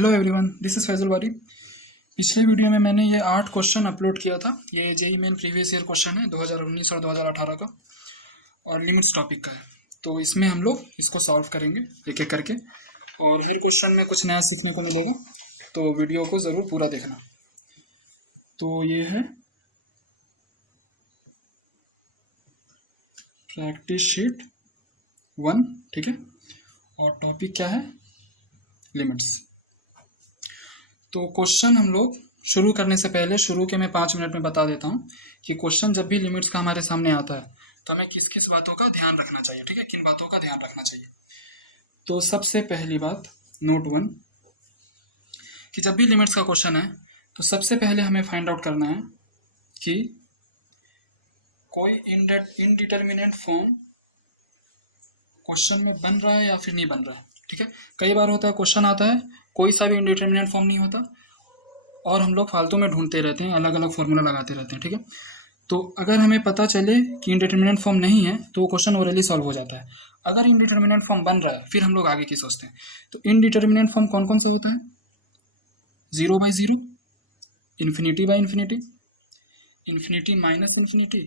Hello everyone, this is Faisal Bari. पिछले video में मैंने ये 8 क्वेश्चन अपलोड किया था। ये JEE Main previous year question है 2019 और 2018 का, और लिमिट्स टॉपिक का है। तो इसमें हम लोग इसको सॉल्व करेंगे एक एक करके, और हर क्वेश्चन में कुछ नया सीखने को मिलेगा, तो वीडियो को ज़रूर पूरा देखना। तो ये है प्रैक्टिस शीट 1, ठीक है। और टॉपिक क्या है? लिमिट्स। तो क्वेश्चन हम लोग शुरू करने से पहले, शुरू के मैं 5 मिनट में बता देता हूँ कि क्वेश्चन जब भी लिमिट्स का हमारे सामने आता है तो हमें किस किस बातों का ध्यान रखना चाहिए, ठीक है, किन बातों का ध्यान रखना चाहिए। तो सबसे पहली बात, नोट 1, कि जब भी लिमिट्स का क्वेश्चन है तो सबसे पहले हमें फाइंड आउट करना है कि कोई इनडिटर्मिनेट फॉर्म क्वेश्चन में बन रहा है या फिर नहीं बन रहा है, ठीक है। कई बार होता है क्वेश्चन आता है, कोई सा भी इनडिटर्मिनेट फॉर्म नहीं होता और हम लोग फालतू में ढूंढते रहते हैं, अलग अलग फॉर्मूला लगाते रहते हैं, ठीक है। तो अगर हमें पता चले कि इंडिटर्मिनेंट फॉर्म नहीं है तो वो क्वेश्चन ओरली सॉल्व हो जाता है। अगर इंडिटर्मिनेंट फॉर्म बन रहा है फिर हम लोग आगे की सोचते हैं। तो इंडिटर्मिनेंट फॉर्म कौन कौन सा होता है? 0/0, infinity by infinity, infinity minus infinity,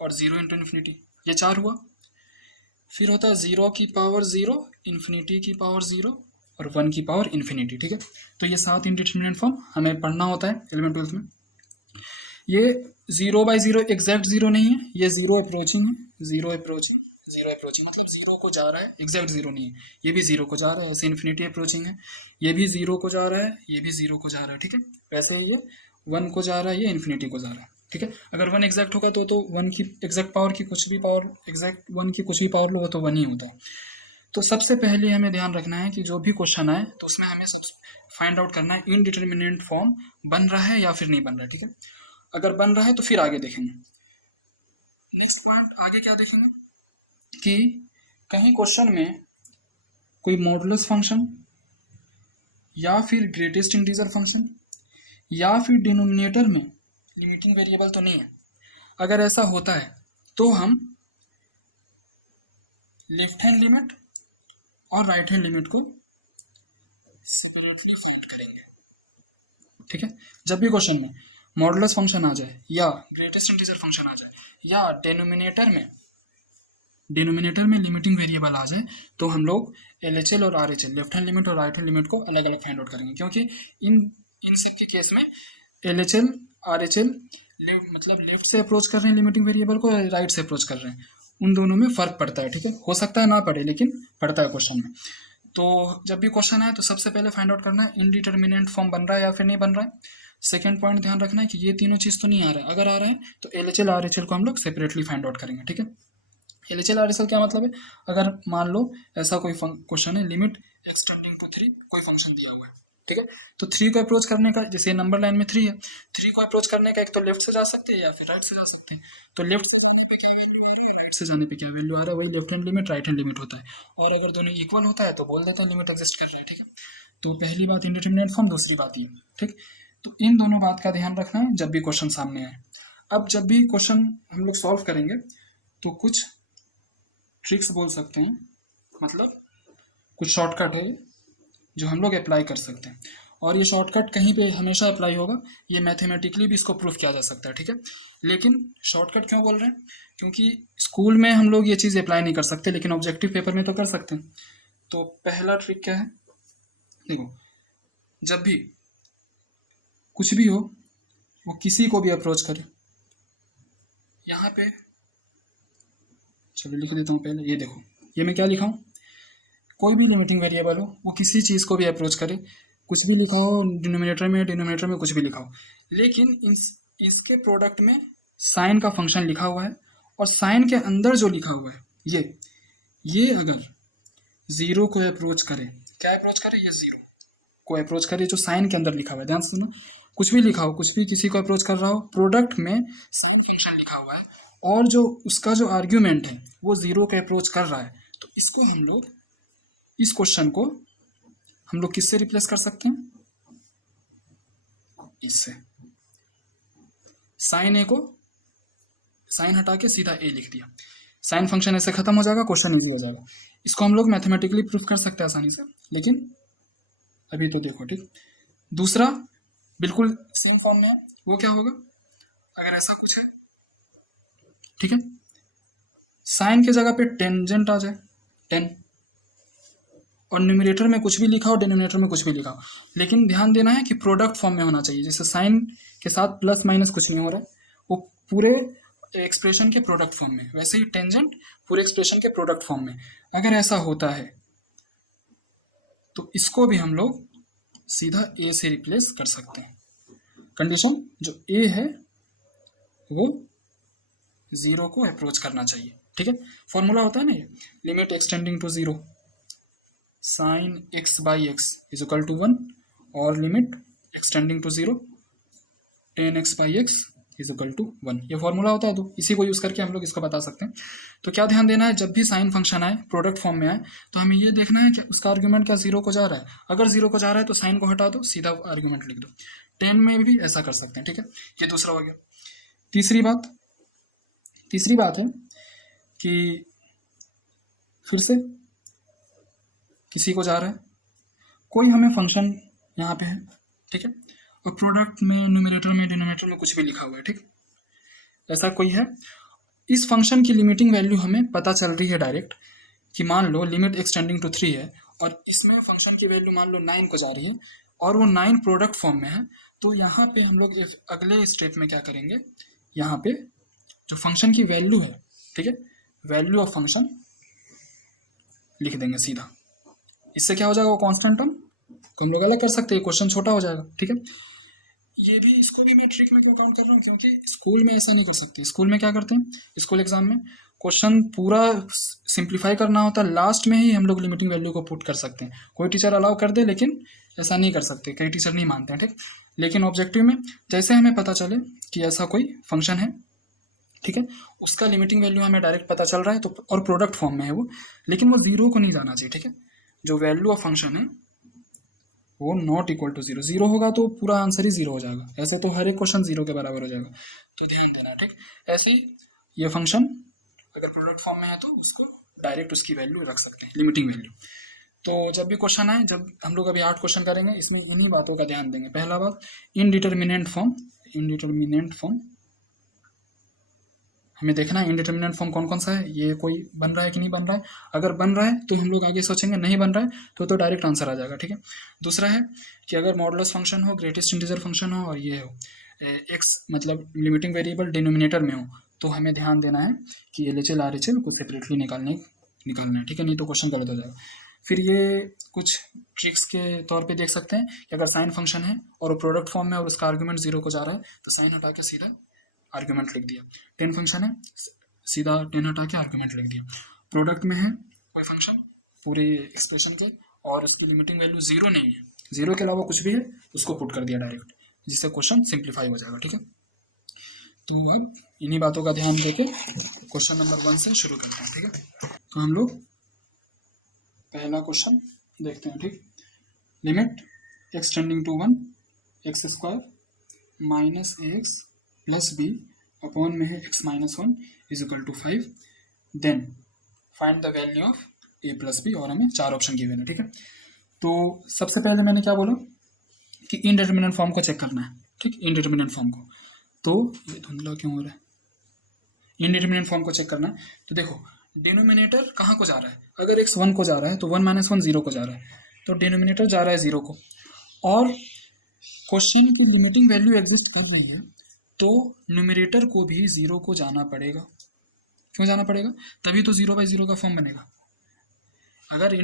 और 0 इंटू इन्फिनिटी। ये 4 हुआ। फिर होता है 0 की पावर 0, इन्फिनिटी की पावर 0 और 1 की पावर इन्फिनिटी, ठीक है। तो ये 7 इंडिटर्मिनेंट फॉर्म हमें पढ़ना होता है 11th 12th में। ये 0/0 एग्जैक्ट 0 नहीं है, ये 0 अप्रोचिंग है, 0 अप्रोचिंग, 0 अप्रोचिंग मतलब 0 को जा रहा है, एग्जैक्ट 0 नहीं है। ये भी 0 को जा रहा है, ऐसे इन्फिनिटी अप्रोचिंग है, ये भी 0 को जा रहा है, ये भी 0 को जा रहा है, ठीक है। वैसे ही ये 1 को जा रहा है, ये इन्फिनिटी को जा रहा है, ठीक है। अगर 1 एग्जैक्ट होगा तो 1 की एग्जैक्ट पावर की कुछ भी पावर, एग्जैक्ट 1 की कुछ भी पावर लो तो 1 ही होता है। तो सबसे पहले हमें ध्यान रखना है कि जो भी क्वेश्चन आए तो उसमें हमें फाइंड आउट करना है इनडिटर्मिनेंट फॉर्म बन रहा है या फिर नहीं बन रहा है, ठीक है। अगर बन रहा है तो फिर आगे देखेंगे। नेक्स्ट पॉइंट, आगे क्या देखेंगे कि कहीं क्वेश्चन में कोई मॉडुलस फंक्शन या फिर ग्रेटेस्ट इंटीजर फंक्शन या फिर डिनोमिनेटर में लिमिटिंग वेरिएबल तो नहीं है। अगर ऐसा होता है तो हम लेफ्ट हैंड लिमिट और राइट हैंड लिमिट को सेपरेटली फाइंड करेंगे, ठीक है। जब भी क्वेश्चन में मॉडुलस फंक्शन आ जाए या ग्रेटेस्ट इंटीजर फंक्शन आ जाए या डिनोमिनेटर में लिमिटिंग वेरिएबल आ जाए तो हम लोग LHL और RHL, लेफ्ट हैंड लिमिट और राइट हैंड लिमिट को अलग अलग फाइंड आउट करेंगे, क्योंकि इन सब के केस में LHL RHL मतलब लेफ्ट से अप्रोच कर रहे हैं लिमिटिंग वेरिएबल को, राइट से अप्रोच कर रहे हैं, उन दोनों में फ़र्क पड़ता है, ठीक है। हो सकता है ना पड़े लेकिन पड़ता है क्वेश्चन में। तो जब भी क्वेश्चन आए तो सबसे पहले फाइंड आउट करना है इनडिटर्मिनेंट फॉर्म बन रहा है या फिर नहीं बन रहा है। सेकंड पॉइंट ध्यान रखना है कि ये तीनों चीज़ तो नहीं आ रहा है। अगर आ रहा है तो LHL RHL को हम लोग सेपरेटली फाइंड आउट करेंगे, ठीक है। LHL RHL क्या मतलब है? अगर मान लो ऐसा कोई क्वेश्चन है, लिमिट एक्सटेंडिंग टू 3 कोई फंक्शन दिया हुआ है, ठीक है। तो 3 को अप्रोच करने का, जैसे नंबर लाइन में 3 है, 3 को अप्रोच करने का एक तो लेफ्ट से जा सकते हैं या फिर राइट से जा सकते हैं। तो लेफ्ट से जाने पे क्या वैल्यू आ रहा है, राइट से जाने पे क्या वैल्यू आ रहा है, वही left hand limit right hand limit होता है। और अगर दोनों इक्वल होता है तो बोल देते हैं लिमिट एग्जिस्ट कर रहा है, ठीक है। तो पहली बात इंडिटरमिनेट फॉर्म, दूसरी बात ये, ठीक। तो इन दोनों बात का ध्यान रखना है जब भी क्वेश्चन सामने आए। अब जब भी क्वेश्चन हम लोग सॉल्व करेंगे तो कुछ ट्रिक्स बोल सकते हैं, मतलब कुछ शॉर्टकट है जो हम लोग अप्लाई कर सकते हैं। और ये शॉर्टकट कहीं पे हमेशा अप्लाई होगा, ये मैथमेटिकली भी इसको प्रूफ किया जा सकता है, ठीक है। लेकिन शॉर्टकट क्यों बोल रहे हैं? क्योंकि स्कूल में हम लोग ये चीज़ अप्लाई नहीं कर सकते लेकिन ऑब्जेक्टिव पेपर में तो कर सकते हैं। तो पहला ट्रिक क्या है? देखो, जब भी कुछ भी हो वो किसी को भी अप्रोच करे, यहाँ पे चलो लिख देता हूँ पहले। ये देखो, ये मैं क्या लिखा हूँ, कोई भी लिमिटिंग वेरिएबल हो वो किसी चीज़ को भी अप्रोच करे, कुछ भी लिखा हो, डिनोमिनेटर में कुछ भी लिखा हो, लेकिन इसके प्रोडक्ट में साइन का फंक्शन लिखा हुआ है और साइन के अंदर जो लिखा हुआ है ये अगर 0 को अप्रोच करे, क्या अप्रोच करे, ये 0 को अप्रोच करे जो साइन के अंदर लिखा हुआ है। ध्यान से सुनो, कुछ भी लिखा हो, कुछ भी किसी को अप्रोच कर रहा हो, प्रोडक्ट में साइन फंक्शन लिखा हुआ है और जो उसका जो आर्ग्यूमेंट है वो 0 के अप्रोच कर रहा है, तो इसको हम लोग, इस क्वेश्चन को हम लोग किससे रिप्लेस कर सकते हैं? इससे। साइन ए को साइन हटा के सीधा ए लिख दिया, साइन फंक्शन ऐसे खत्म हो जाएगा, क्वेश्चन इजी हो जाएगा। इसको हम लोग मैथमेटिकली प्रूफ कर सकते हैं आसानी से, लेकिन अभी तो देखो, ठीक। दूसरा बिल्कुल सेम फॉर्म में है, वो क्या होगा, अगर ऐसा कुछ है, ठीक है, साइन की जगह पे टेंजेंट आ जाए, टेन, और न्यूमरेटर में कुछ भी लिखा हो, डिनोमिनेटर में कुछ भी लिखा हो, लेकिन ध्यान देना है कि प्रोडक्ट फॉर्म में होना चाहिए। जैसे साइन के साथ प्लस माइनस कुछ नहीं हो रहा है, वो पूरे एक्सप्रेशन के प्रोडक्ट फॉर्म में, वैसे ही टेंजेंट पूरे एक्सप्रेशन के प्रोडक्ट फॉर्म में। अगर ऐसा होता है तो इसको भी हम लोग सीधा ए से रिप्लेस कर सकते हैं। कंडीशन जो ए है वो जीरो को अप्रोच करना चाहिए, ठीक है। फॉर्मूला होता है ना ये, limit extending to zero sine x by x is equal to 1 और limit extending to zero tan x by x is equal to 1, ये फॉर्मूला होता है। तो इसी को यूज़ करके हम लोग इसको बता सकते हैं। तो क्या ध्यान देना है, जब भी साइन फंक्शन आए प्रोडक्ट फॉर्म में आए तो हमें ये देखना है कि उसका आर्ग्यूमेंट क्या जीरो को जा रहा है। अगर जीरो को जा रहा है तो साइन को हटा दो, सीधा आर्ग्यूमेंट लिख दो। 10 में भी ऐसा कर सकते हैं, ठीक है। ये दूसरा हो गया। तीसरी बात है कि फिर से किसी को जा रहा है, कोई हमें फंक्शन यहाँ पे है, ठीक है, और प्रोडक्ट में न्यूमरेटर में डिनोमिनेटर में कुछ भी लिखा हुआ है, ठीक, ऐसा कोई है। इस फंक्शन की लिमिटिंग वैल्यू हमें पता चल रही है डायरेक्ट, कि मान लो लिमिट एक्सटेंडिंग टू 3 है और इसमें फंक्शन की वैल्यू मान लो 9 को जा रही है और वो 9 प्रोडक्ट फॉर्म में है। तो यहाँ पे हम लोग अगले स्टेप में क्या करेंगे, यहाँ पे जो फंक्शन की वैल्यू है, ठीक है, वैल्यू ऑफ फंक्शन लिख देंगे सीधा। इससे क्या हो जाएगा, वो कांस्टेंट टर्म को हम लोग अलग कर सकते हैं, क्वेश्चन छोटा हो जाएगा, ठीक है। ये भी, इसको भी मैं ट्रिक में क्यों काउंट कर रहा हूँ, क्योंकि स्कूल में ऐसा नहीं कर सकते। स्कूल में क्या करते हैं, स्कूल एग्जाम में क्वेश्चन पूरा सिंप्लीफाई करना होता है, लास्ट में ही हम लोग लिमिटिंग वैल्यू को पुट कर सकते हैं। कोई टीचर अलाउ कर दे, लेकिन ऐसा नहीं कर सकते, कई टीचर नहीं मानते हैं, ठीक। लेकिन ऑब्जेक्टिव में जैसे हमें पता चले कि ऐसा कोई फंक्शन है, ठीक है, उसका लिमिटिंग वैल्यू हमें डायरेक्ट पता चल रहा है, तो और प्रोडक्ट फॉर्म में है वो, लेकिन वो जीरो को नहीं जाना चाहिए, ठीक है। जो वैल्यू ऑफ फंक्शन है वो not equal to zero, zero होगा तो पूरा आंसर ही जीरो हो जाएगा, ऐसे तो हर एक क्वेश्चन जीरो के बराबर हो जाएगा। तो ध्यान देना, ठीक। ऐसे ही ये फंक्शन अगर प्रोडक्ट फॉर्म में है तो उसको डायरेक्ट उसकी वैल्यू रख सकते हैं, लिमिटिंग वैल्यू। तो जब भी क्वेश्चन आए, जब हम लोग अभी 8 क्वेश्चन करेंगे, इसमें इन्हीं बातों का ध्यान देंगे। पहला बात, इनडिटर्मिनेंट फॉर्म हमें देखना है इनडिटर्मिनेंट फॉर्म कौन कौन सा है, ये कोई बन रहा है कि नहीं बन रहा है। अगर बन रहा है तो हम लोग आगे सोचेंगे, नहीं बन रहा है तो डायरेक्ट आंसर आ जाएगा, ठीक है। दूसरा है कि अगर मॉडुलस फंक्शन हो, ग्रेटेस्ट इंटीजर फंक्शन हो और ये हो एक्स मतलब लिमिटिंग वेरिएबल डिनोमिनेटर में हो, तो हमें ध्यान देना है कि LHL RHL को सेपरेटली निकालना है, ठीक है, नहीं तो क्वेश्चन गलत हो जाएगा। फिर ये कुछ ट्रिक्स के तौर पे देख सकते हैं कि अगर साइन फंक्शन है और प्रोडक्ट फॉर्म में और उसका आर्ग्यूमेंट जीरो को जा रहा है तो साइन हटा के सीधा आर्ग्यूमेंट लिख दिया। 10 फंक्शन है, सीधा 10 हटा के आर्ग्यूमेंट लिख दिया। प्रोडक्ट में है कोई फंक्शन पूरे एक्सप्रेशन के और उसकी लिमिटिंग वैल्यू जीरो नहीं है, जीरो के अलावा कुछ भी है, उसको पुट कर दिया डायरेक्ट, जिससे क्वेश्चन सिंप्लीफाई हो जाएगा, ठीक है। तो अब इन्हीं बातों का ध्यान देके क्वेश्चन नंबर 1 से शुरू करते हैं, ठीक है। तो हम लोग पहला क्वेश्चन देखते हैं, ठीक। Limit extending to 1 x square minus x plus b upon में है x minus 1 is equal to 5, then find the value of a plus b, और हमें 4 ऑप्शन गिवन है, ठीक है। तो सबसे पहले मैंने क्या बोला कि इनडिटर्मिनेंट फॉर्म को चेक करना है, ठीक, इनडिटर्मिनेंट फॉर्म को। तो ये धुंधला क्यों हो रहा है, इनडिटर्मिनेंट फॉर्म को चेक करना है। तो देखो डिनोमिनेटर कहाँ को जा रहा है, अगर एक्स 1 को जा रहा है तो 1 माइनस 1 जीरो को जा रहा है, तो डिनोमिनेटर जा रहा है जीरो को, और क्वेश्चन की लिमिटिंग वैल्यू एग्जिस्ट कर रही है, तो न्यूमरेटर को भी जीरो को जाना पड़ेगा। क्यों जाना पड़ेगा, तभी तो 0/0 का फॉर्म बनेगा। अगर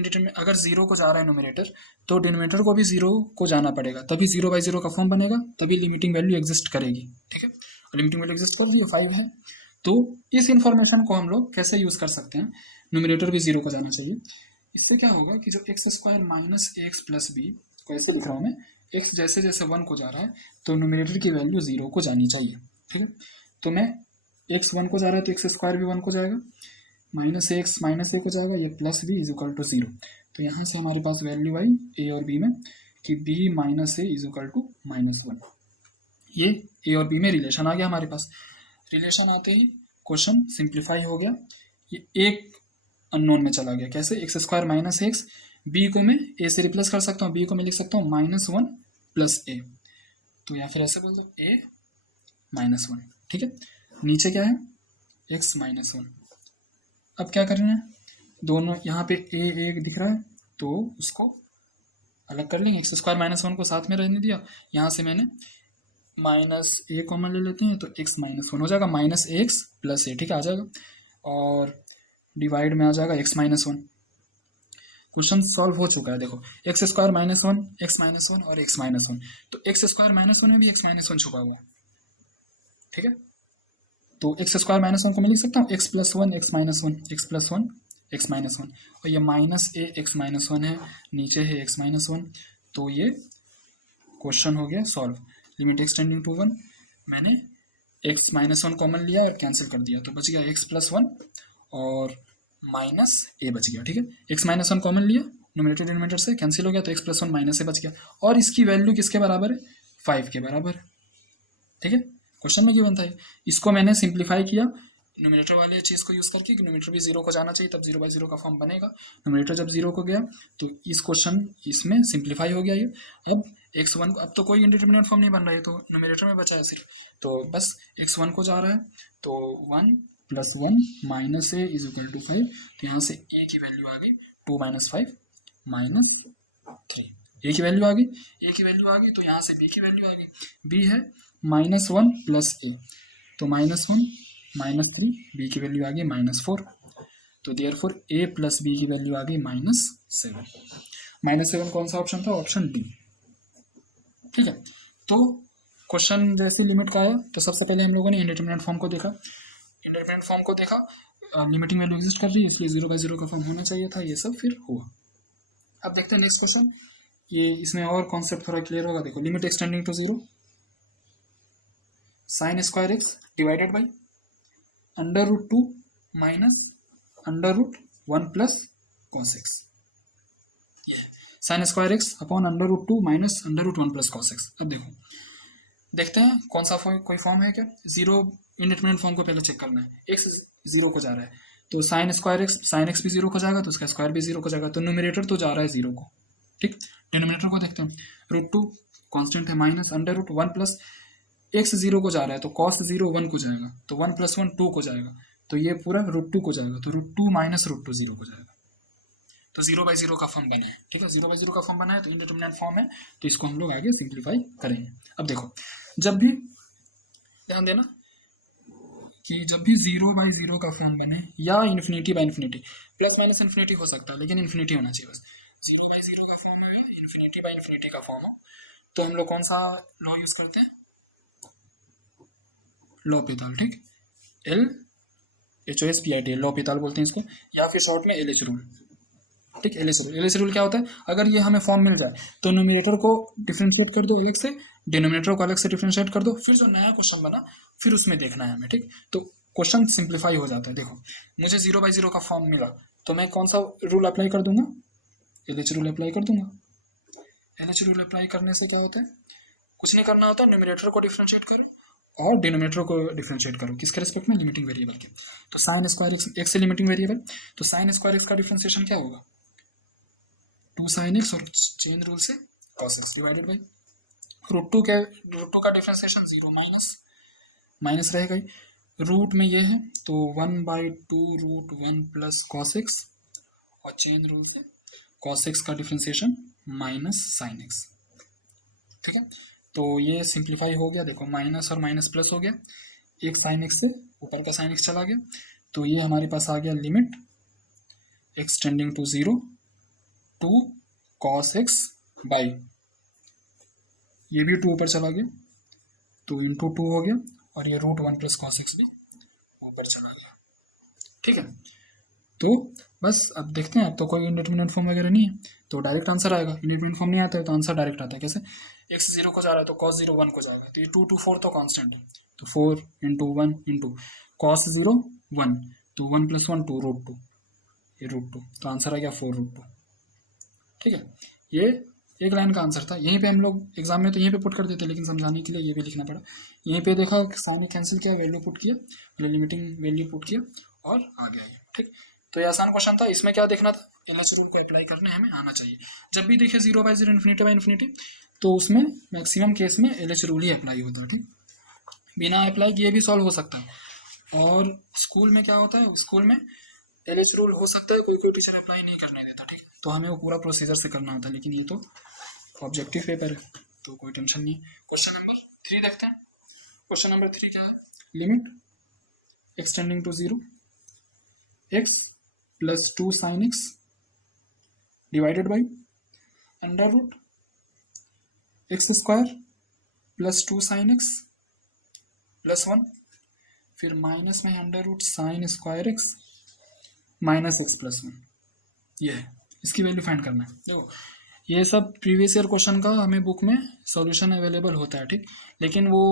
जीरो को जा रहा है न्यूमरेटर तो डिनोमिनेटर को भी जीरो को जाना पड़ेगा, तभी 0/0 का फॉर्म बनेगा, तभी लिमिटिंग वैल्यू एग्जिस्ट करेगी, ठीक है। लिमिटिंग वैल्यू एग्जिस्ट कर रही है, 5 है। तो इस इंफॉर्मेशन को हम लोग कैसे यूज कर सकते हैं, न्यूमरेटर भी जीरो को जाना चाहिए। इससे क्या होगा कि जो x square minus x plus b को ऐसे लिख रहा हूँ मैं, एक्स जैसे जैसे 1 को जा रहा है तो न्यूमरेटर की वैल्यू जीरो को जानी चाहिए, ठीक है। तो मैं एक्स 1 को जा रहा है तो एक्स स्क्वायर भी 1 को जाएगा, माइनस एक्स माइनस ए को जाएगा, ये plus b is equal to zero. तो यहाँ से हमारे पास वैल्यू आई ए और बी में कि b minus a is equal to -1। ये ए और बी में रिलेशन आ गया हमारे पास। रिलेशन आते ही क्वेश्चन सिंप्लीफाई हो गया, ये एक अननोन में चला गया। कैसे, x square minus x b को मैं ए से रिप्लेस कर सकता हूँ, बी को मैं लिख सकता हूँ -1 + ए, तो या फिर ऐसे बोल दो a -1, ठीक है। नीचे क्या है x -1। अब क्या करना है, दोनों यहाँ पे a एक दिख रहा है तो उसको अलग कर लेंगे, x² -1 को साथ में रहने दिया, यहाँ से मैंने -a कॉमन ले लेते हैं तो x -1 हो जाएगा, -ax + a, ठीक है, आ जाएगा। और डिवाइड में आ जाएगा x -1। क्वेश्चन सॉल्व हो चुका है, देखो x² -1, x -1 और x -1, तो x² -1 में भी x -1 छुपा हुआ है, ठीक है। तो x² -1 को मैं लिख सकता हूँ x + 1 x -1, x + 1 x -1, और ये -a x -1 है, नीचे है x -1, तो ये क्वेश्चन हो गया सॉल्व। लिमिट एक्सटेंडिंग टू 1, मैंने x -1 कॉमन लिया और कैंसिल कर दिया, तो बच गया x + 1 और -a बच गया, ठीक है। x -1 कॉमन लिया, न्यूमरेटर डिनोमिनेटर से कैंसिल हो गया, तो x + 1 -a बच गया, और इसकी वैल्यू किसके बराबर है, 5 के बराबर है, ठीक है। क्वेश्चन में गिवन था, इसको मैंने सिंप्लीफाई किया न्यूमरेटर वाले चीज़ को यूज़ करके कि न्यूमरेटर भी 0 को जाना चाहिए, तब 0/0 का फॉर्म बनेगा। न्यूमरेटर जब 0 को गया तो इस क्वेश्चन इसमें सिंप्लीफाई हो गया ये। अब x1 अब तो कोई इंडिटरमिनेट फॉर्म नहीं बन रहा है, तो न्यूमरेटर में बचा है सिर्फ, तो बस x1 को जा रहा है, तो 1 + 1 - a = 5, तो यहाँ से a की वैल्यू आ गई 2 - 5 - 3, a की वैल्यू आ गई, तो यहाँ से b की वैल्यू आ गई, b है -1 + a, तो -1 - 3, b की वैल्यू आ गई -4, तो देयरफॉर a + b की वैल्यू आ गई -7। -7 कौन सा ऑप्शन था, ऑप्शन डी, ठीक है। तो क्वेश्चन जैसे लिमिट का आया तो सबसे पहले हम लोगों ने इंडिटरमिनेट फॉर्म को देखा, लिमिटिंग वैल्यू एग्जिस्ट कर रही है, इसलिए 0/0 का फॉर्म होना चाहिए था, ये सब फिर हुआ। अब देखते हैं नेक्स्ट क्वेश्चन, ये इसमें और कॉन्सेप्ट थोड़ा क्लियर होगा। देखो limit extending to 0, sin² x divided by √2 - √1 + cos x, sin² x upon √2 - √1 + cos x। अब देखते हैं कौन सा कोई फॉर्म है क्या, जीरो इंडिटरमिनेट फॉर्म को पहले चेक करना है। x 0 को जा रहा है तो sin x भी 0 को जाएगा, तो उसका स्क्वायर भी 0 को जाएगा, तो न्यूमरेटर तो जा रहा है 0 को, ठीक। डिनोमिनेटर को देखते हैं, √2 कांस्टेंट है, माइनस √1 + x 0 को जा रहा है तो cos 0 1 को जाएगा, तो 1 + 1 2 को जाएगा, तो ये पूरा √2 को जाएगा, तो √2 - √2 0 को जाएगा, तो 0/0 का फॉर्म बना है, ठीक है। 0/0 का फॉर्म बना है तो इंडिटरमिनेट फॉर्म है, तो इसको हम लोग आगे सिंप्लीफाई करेंगे। अब देखो, जब भी ध्यान देना कि जब भी 0/0 का फॉर्म बने या ∞/∞, ±∞ हो सकता है, लेकिन इन्फिनिटी होना चाहिए बस। 0/0 का फॉर्म है, ∞/∞ का फॉर्म हो, तो हम लोग कौन सा लॉ यूज करते हैं, लॉपिताल, ठीक, LHOSPITL लॉपिताल बोलते हैं इसको, या फिर शॉर्ट में LH रूल, ठीक। LH रूल क्या होता है, अगर ये हमें फॉर्म मिल जाए तो न्यूमरेटर को डिफरेंशिएट कर दो अलग से, डिनोमिनेटर को अलग से डिफरेंशिएट कर दो, फिर जो नया क्वेश्चन बना फिर उसमें देखना है हमें, ठीक। तो क्वेश्चन सिंप्लीफाई हो जाता है। देखो मुझे 0/0 का फॉर्म मिला तो मैं कौन सा रूल अप्लाई कर दूंगा, LH रूल अप्लाई कर दूंगा। LH रूल अप्लाई करने से क्या होता है, कुछ नहीं करना होता, न्यूमरेटर को डिफरेंशिएट करो और डिनोमिनेटर को डिफरेंशिएट करो, किसके रिस्पेक्ट में, लिमिटिंग वेरिएबल के। तो sin² x से लिमिटिंग वेरिएबल, तो sin² x का डिफरेंशिएशन क्या होगा, 2 sin x और चेन रूल से cos x डिवाइडेड बाई √2 का डिफरेंशिएशन 0 माइनस रहेगा ही, रूट में ये है तो 1/2 √1 + cos x, और चेन रूल से cos x का डिफरेंशिएशन -sin x, ठीक है। तो ये सिंप्लीफाई हो गया, देखो माइनस और माइनस प्लस हो गया, एक sin x से ऊपर का sin x चला गया, तो ये हमारे पास आ गया limit extending to 0 two cos x by, ये भी 2 ऊपर चला गया तो इंटू 2 हो गया, और ये √1 + cos x भी ऊपर चला गया, ठीक है। तो बस अब देखते हैं, अब तो कोई इंडिटरमिनेट फॉर्म वगैरह नहीं है तो डायरेक्ट आंसर आएगा, इंडिटरमिनेट फॉर्म नहीं आता है तो आंसर डायरेक्ट आता है। कैसे, x 0 को जा रहा है तो cos 0 1 को जाएगा, तो ये 2 to 4 तो कांस्टेंट है, तो 4 × 1 × cos 0 1, तो 1 + 1 2 √2, ये √2, तो आंसर आ गया 4 √2, ठीक है। ये एक लाइन का आंसर था, यहीं पे हम लोग एग्जाम में तो यहीं पे पुट कर देते, लेकिन समझाने के लिए ये भी लिखना पड़ा। यहीं पे देखा साइन कैंसिल किया, वैल्यू पुट किया, लिमिटिंग वैल्यू पुट किया और आ गया ये, ठीक। तो ये आसान क्वेश्चन था, इसमें क्या देखना था, एलएच रूल को अप्लाई करने हमें आना चाहिए। जब भी देखे 0/0 इन्फिनिटी तो उसमें मैक्सिमम केस में एलएच रूल ही अप्लाई होता है, ठीक। बिना अप्लाई किए भी सॉल्व हो सकता है। और स्कूल में क्या होता है, स्कूल में एलएच रूल हो सकता है कोई कोई टीचर अप्लाई नहीं करने देता, ठीक। तो हमें वो पूरा प्रोसीजर से करना होता है, लेकिन ये तो ऑब्जेक्टिव पेपर है तो कोई टेंशन नहीं। क्वेश्चन नंबर 3 देखते हैं। क्वेश्चन नंबर 3 क्या है, limit extending to 0 x plus 2 sin x divided by under root x square plus 2 sin x plus 1, फिर माइनस में under root sine square x minus x plus 1, ये है, इसकी वैल्यू फाइंड करना है। देखो ये सब प्रीवियस ईयर क्वेश्चन का हमें बुक में सॉल्यूशन अवेलेबल होता है, ठीक, लेकिन वो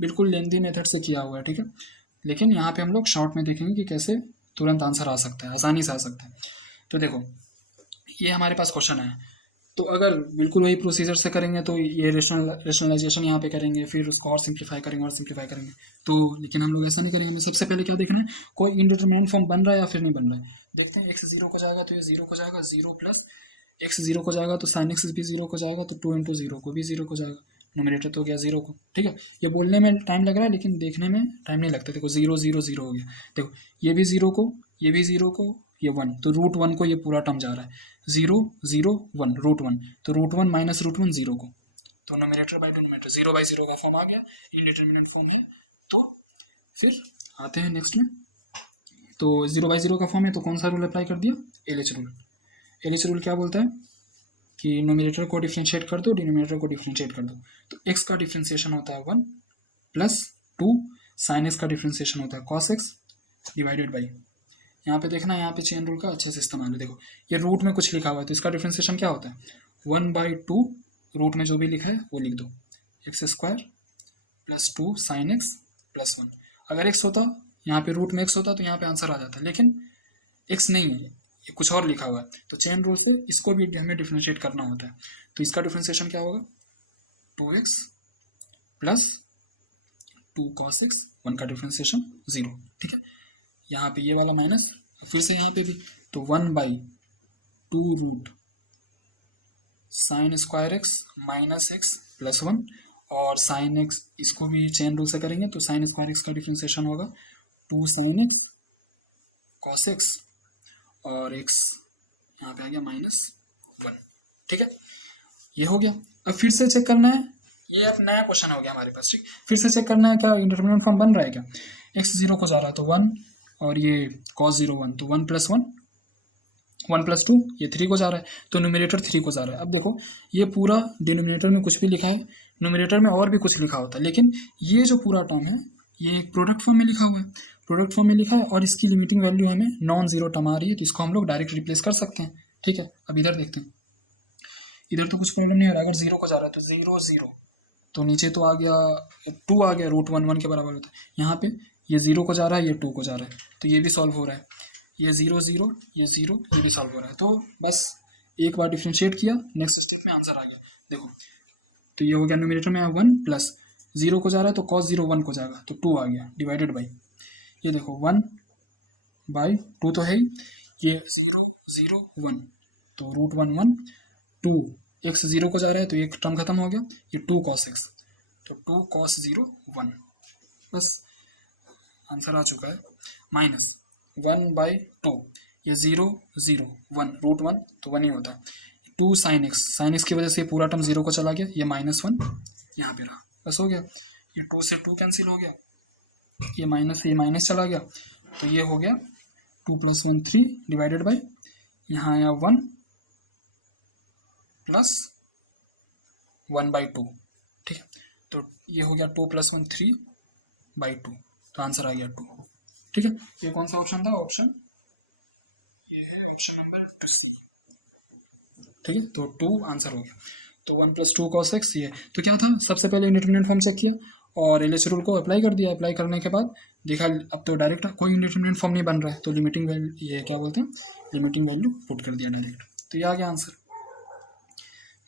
बिल्कुल लेंदी मेथड से किया हुआ है, ठीक है। लेकिन यहाँ पे हम लोग शॉर्ट में देखेंगे कि कैसे तुरंत आंसर आ सकता है, आसानी से आ सकता है। तो देखो ये हमारे पास क्वेश्चन है, तो अगर बिल्कुल वही प्रोसीजर से करेंगे तो ये रेशनलाइजेशन यहाँ पे करेंगे, फिर उसको और सिंप्लीफाई करेंगे तो, लेकिन हम लोग ऐसा नहीं करेंगे। हमें सबसे पहले क्या देखना है, कोई इंडिटरमिनेंट फॉर्म बन रहा है या फिर नहीं बन रहा है। देखते हैं, एक्स 0 को जाएगा तो ये 0 को जाएगा, 0 प्लस एक्स 0 को जाएगा तो साइन एक्स भी 0 को जाएगा, तो 2 इंटू 0 को भी 0 को जाएगा, नोमिनेटर तो हो गया 0 को, ठीक है। ये बोलने में टाइम लग रहा है लेकिन देखने में टाइम नहीं लगता। देखो 0 0 0 हो गया, देखो ये भी 0 को, ये भी 0 को, ये 1, तो रूट 1 को ये पूरा टर्म जा रहा है, 0 0 1 रूट 1, तो रूट 1 माइनस रूट 1 0 को, तो नोमिनेटर बाई डिनोमिनेटर 0/0 का फॉर्म आ गया, इंडिटरमिनेंट फॉर्म है। तो फिर आते हैं नेक्स्ट में, तो 0/0 का फॉर्म है तो कौन सा रूल अप्लाई कर दिया, एलएच रूल। एलएच रूल क्या बोलता है कि नोमिनेटर को डिफ्रेंशिएट कर दो, डिनोमिनेटर को डिफ्रेंशिएट कर दो, तो x का डिफ्रेंशिएशन होता है 1 प्लस 2 साइन x का डिफ्रेंशिएशन होता है cos x डिवाइडेड बाई, यहाँ पे देखना, यहाँ पे चेन रूल का अच्छा से इस्तेमाल है। देखो ये रूट में कुछ लिखा हुआ है तो इसका डिफ्रेंशिएशन क्या होता है, 1/2 रूट में जो भी लिखा है वो लिख दो, x square plus 2 sine x plus 1। अगर x होता, यहाँ पे रूट में x होता तो यहाँ पे आंसर आ जाता, लेकिन x नहीं है, ये कुछ और लिखा हुआ है, तो चेन रूल से इसको भी हमें डिफ्रेंशिएट करना होता है। तो इसका डिफ्रेंशिएशन क्या होगा, 2x प्लस 2 cos x, 1 का डिफ्रेंशिएशन 0, ठीक है। यहाँ पे ये वाला माइनस, फिर से यहाँ पे भी, तो 1/2 root sine square x minus x plus 1, और साइन एक्स इसको भी चेन रूल से करेंगे तो साइन स्क्वायर एक्स का डिफ्रेंशिएशन होगा 2 sin x cos x, और x यहाँ पे आ गया -1, ठीक है। ये हो गया। अब फिर से चेक करना है, ये अब नया क्वेश्चन हो गया हमारे पास, ठीक। फिर से चेक करना है क्या इंडिटरमिनेंट फॉर्म बन रहा है क्या, x 0 को जा रहा है तो 1, और ये cos 0 1, तो 1 + 1 1 + 2 ये 3 को जा रहा है, तो न्यूमरेटर 3 को जा रहा है। अब देखो ये पूरा डिनोमिनेटर में कुछ भी लिखा है, न्यूमरेटर में और भी कुछ लिखा होता है, लेकिन ये जो पूरा टर्म है ये एक प्रोडक्ट फॉर्म में लिखा हुआ है, प्रोडक्ट फॉर्म में लिखा है, और इसकी लिमिटिंग वैल्यू हमें नॉन जीरो टर्म आ रही है, तो इसको हम लोग डायरेक्ट रिप्लेस कर सकते हैं, ठीक है। अब इधर देखते हैं, इधर तो कुछ प्रॉब्लम नहीं हो रहा, अगर 0 को जा रहा है तो 0 0, तो नीचे तो आ गया 2 आ गया, रूट 1 1 के बराबर होता है। यहाँ पे ये 0 को जा रहा है, ये 2 को जा रहा है, तो ये भी सॉल्व हो रहा है, ये 0 0 ये 0 ये भी सॉल्व हो रहा है। तो बस एक बार डिफ्रेंशिएट किया, नेक्स्ट स्टेप में आंसर आ गया। देखो तो ये हो गया, न्यूमरेटर में 1 प्लस 0 को जा रहा है तो cos 0 1 को जाएगा, तो 2 आ गया डिवाइडेड बाई, ये देखो 1/2 तो है ही, ये 0 0 1, तो रूट 1 1 2, x 0 को जा रहा है तो एक टर्म खत्म हो गया, ये 2 cos x, तो 2 cos 0 1, बस आंसर आ चुका है। -1/2, ये 0 0 1 रूट 1 तो 1 ही होता है, 2 sin x की वजह से पूरा टर्म 0 को चला गया, ये -1 यहाँ पे रहा, बस हो गया। ये 2 से 2 कैंसिल हो गया, ये माइनस चला गया, तो ये हो गया 2 + 1 3 डिवाइडेड बाई, यहाँ आया 1 प्लस 1/2, ठीक है। तो ये हो गया 2 + 1 3/2, तो आंसर आ गया 2, ठीक है। ये कौन सा ऑप्शन था, ऑप्शन ये है ऑप्शन नंबर 2, ठीक है। तो 2 आंसर हो गया। तो 1 + 2 cos x, ये तो क्या था, सबसे पहले इंडिटरमिनेंट फॉर्म चेक किया और एलएच रूल को अप्लाई कर दिया। अप्लाई करने के बाद देखा अब तो डायरेक्ट कोई इंडिटरमिनेंट फॉर्म नहीं बन रहा है, तो लिमिटिंग वैल्यू, ये क्या बोलते हैं, लिमिटिंग वैल्यू पुट कर दिया डायरेक्ट, तो ये आ गया आंसर।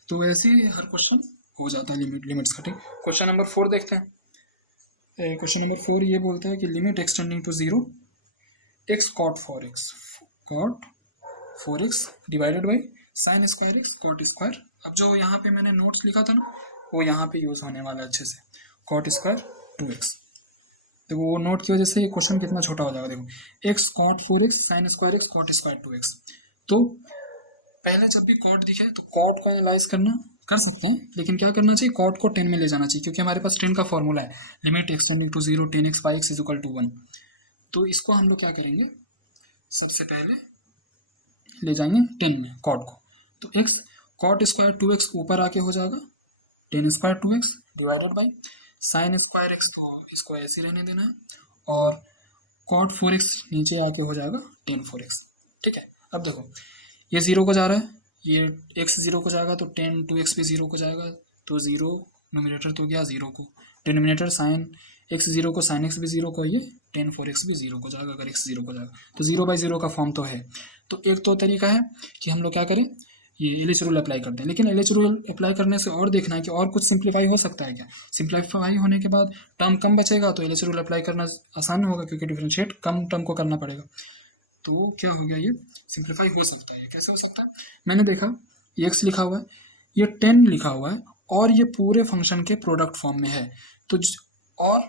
तो ऐसे ही हर क्वेश्चन हो जाता है लिमिट्स का, ठीक। क्वेश्चन नंबर 4 देखते हैं। क्वेश्चन नंबर 4 ये बोलता है कि limit extending to 0 x cot 4x cot 4x divided by sine square x cot square. अब जो यहाँ पे मैंने नोट्स लिखा था ना वो यहाँ पे यूज़ होने वाला है अच्छे से, कॉट स्क्वायर 2x। देखो वो नोट की वजह से ये क्वेश्चन कितना छोटा हो जाएगा। देखो x cot 4x sine square x cot square 2x। तो पहले जब भी कॉट दिखे तो कॉट को एनालाइज कर सकते हैं, लेकिन क्या करना चाहिए, कॉट को 10 में ले जाना चाहिए, क्योंकि हमारे पास 10 का फॉर्मूला है, limit extending to 0 10x by x is equal to 1। तो इसको हम लोग क्या करेंगे, सबसे पहले ले जाएंगे 10 में कॉट को। तो x कॉट स्क्वायर 2x ऊपर आके हो जाएगा 10 square 2x divided by sine square x, तो इसको ऐसे रहने देना है, और कॉट 4x नीचे आके हो जाएगा 10 4x। ठीक है, अब देखो ये 0 को जा रहा है, ये x 0 को जाएगा तो 10 2x भी 0 को जाएगा, तो 0 नोमिनेटर तो गया 0 को, डिनोमिनेटर साइन x 0 को साइन x भी 0 को, ये 10 4x भी 0 को जाएगा अगर x 0 को जाएगा, तो 0/0 का फॉर्म तो है। तो एक तो तरीका है कि हम लोग क्या करें, ये एलएच रूल अप्लाई करते हैं, लेकिन एलएच रूल अप्लाई करने से और देखना है कि और कुछ सिंप्लीफाई हो सकता है क्या। सिंप्लीफाई होने के बाद टर्म कम बचेगा तो एलएच रूल अप्लाई करना आसान होगा, क्योंकि डिफरेंशिएट कम टर्म को करना पड़ेगा। तो क्या हो गया, ये सिंप्लीफाई हो सकता है। कैसे हो सकता है, मैंने देखा ये x लिखा हुआ है, ये 10 लिखा हुआ है, और ये पूरे फंक्शन के प्रोडक्ट फॉर्म में है। तो और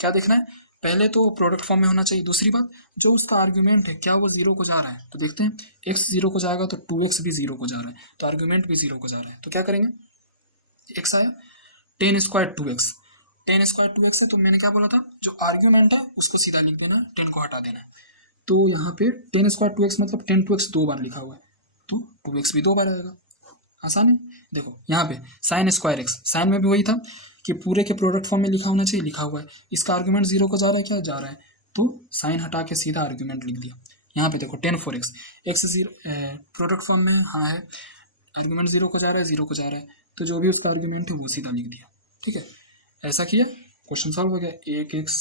क्या देखना है, पहले तो प्रोडक्ट फॉर्म में होना चाहिए, दूसरी बात जो उसका आर्ग्यूमेंट है क्या वो 0 को जा रहा है। तो देखते हैं x 0 को जाएगा तो 2x भी 0 को जा रहा है, तो आर्ग्यूमेंट भी 0 को जा रहा है। तो क्या करेंगे, x आया 10 स्क्वायर 2x, 10 स्क्वायर 2x है, तो मैंने क्या बोला था, जो आर्ग्यूमेंट है उसको सीधा लिख देना, 10 को हटा देना है। तो यहाँ पे 10 स्क्वायर 2x मतलब 10 2x 2 बार लिखा हुआ है, तो 2x भी 2 बार आएगा, आसान है। देखो यहाँ पे साइन स्क्वायर एक्स, साइन में भी वही था कि पूरे के प्रोडक्ट फॉर्म में लिखा होना चाहिए, लिखा हुआ है, इसका आर्ग्यूमेंट 0 को जा रहा है, क्या जा रहा है, तो साइन हटा के सीधा आर्ग्यूमेंट लिख दिया। यहाँ पे देखो 10 4x, एक्स 0 प्रोडक्ट फॉर्म में हाँ है, आर्ग्यूमेंट 0 को जा रहा है, 0 को जा रहा है, तो जो भी उसका आर्ग्यूमेंट है वो सीधा लिख दिया। ठीक है, ऐसा किया, क्वेश्चन सॉल्व हो गया। 1x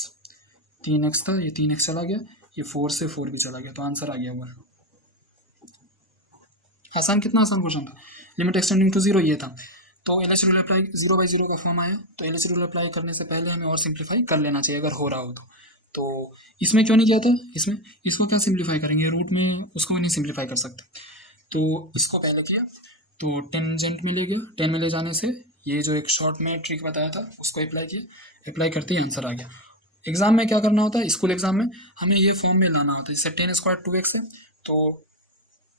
3x था, ये 3x चला गया, ये 4 से 4 भी चला गया, तो आंसर आ गया 1। आसान, कितना आसान क्वेश्चन था। लिमिट एक्सटेंडिंग टू 0 ये था। तो एलएच रूल अप्लाई 0/0 का फॉर्म आया, तो एलएच रूल अप्लाई करने से पहले हमें और सिंप्लीफाई कर लेना चाहिए अगर हो रहा हो तो इसमें क्यों नहीं किया था, इसमें इसको क्या सिंप्लीफाई करेंगे, रूट में उसको भी नहीं सिंप्लीफाई कर सकते, तो इसको पहले किया, तो टेंजेंट में ले गया, 10 में ले जाने से ये जो एक शॉर्ट में ट्रिक बताया था उसको अप्लाई किया, अप्लाई करते ही आंसर आ गया। एग्जाम में क्या करना होता है, स्कूल एग्जाम में हमें ये फॉर्म में लाना होता है, जैसे 10 स्क्वायर 2x है, तो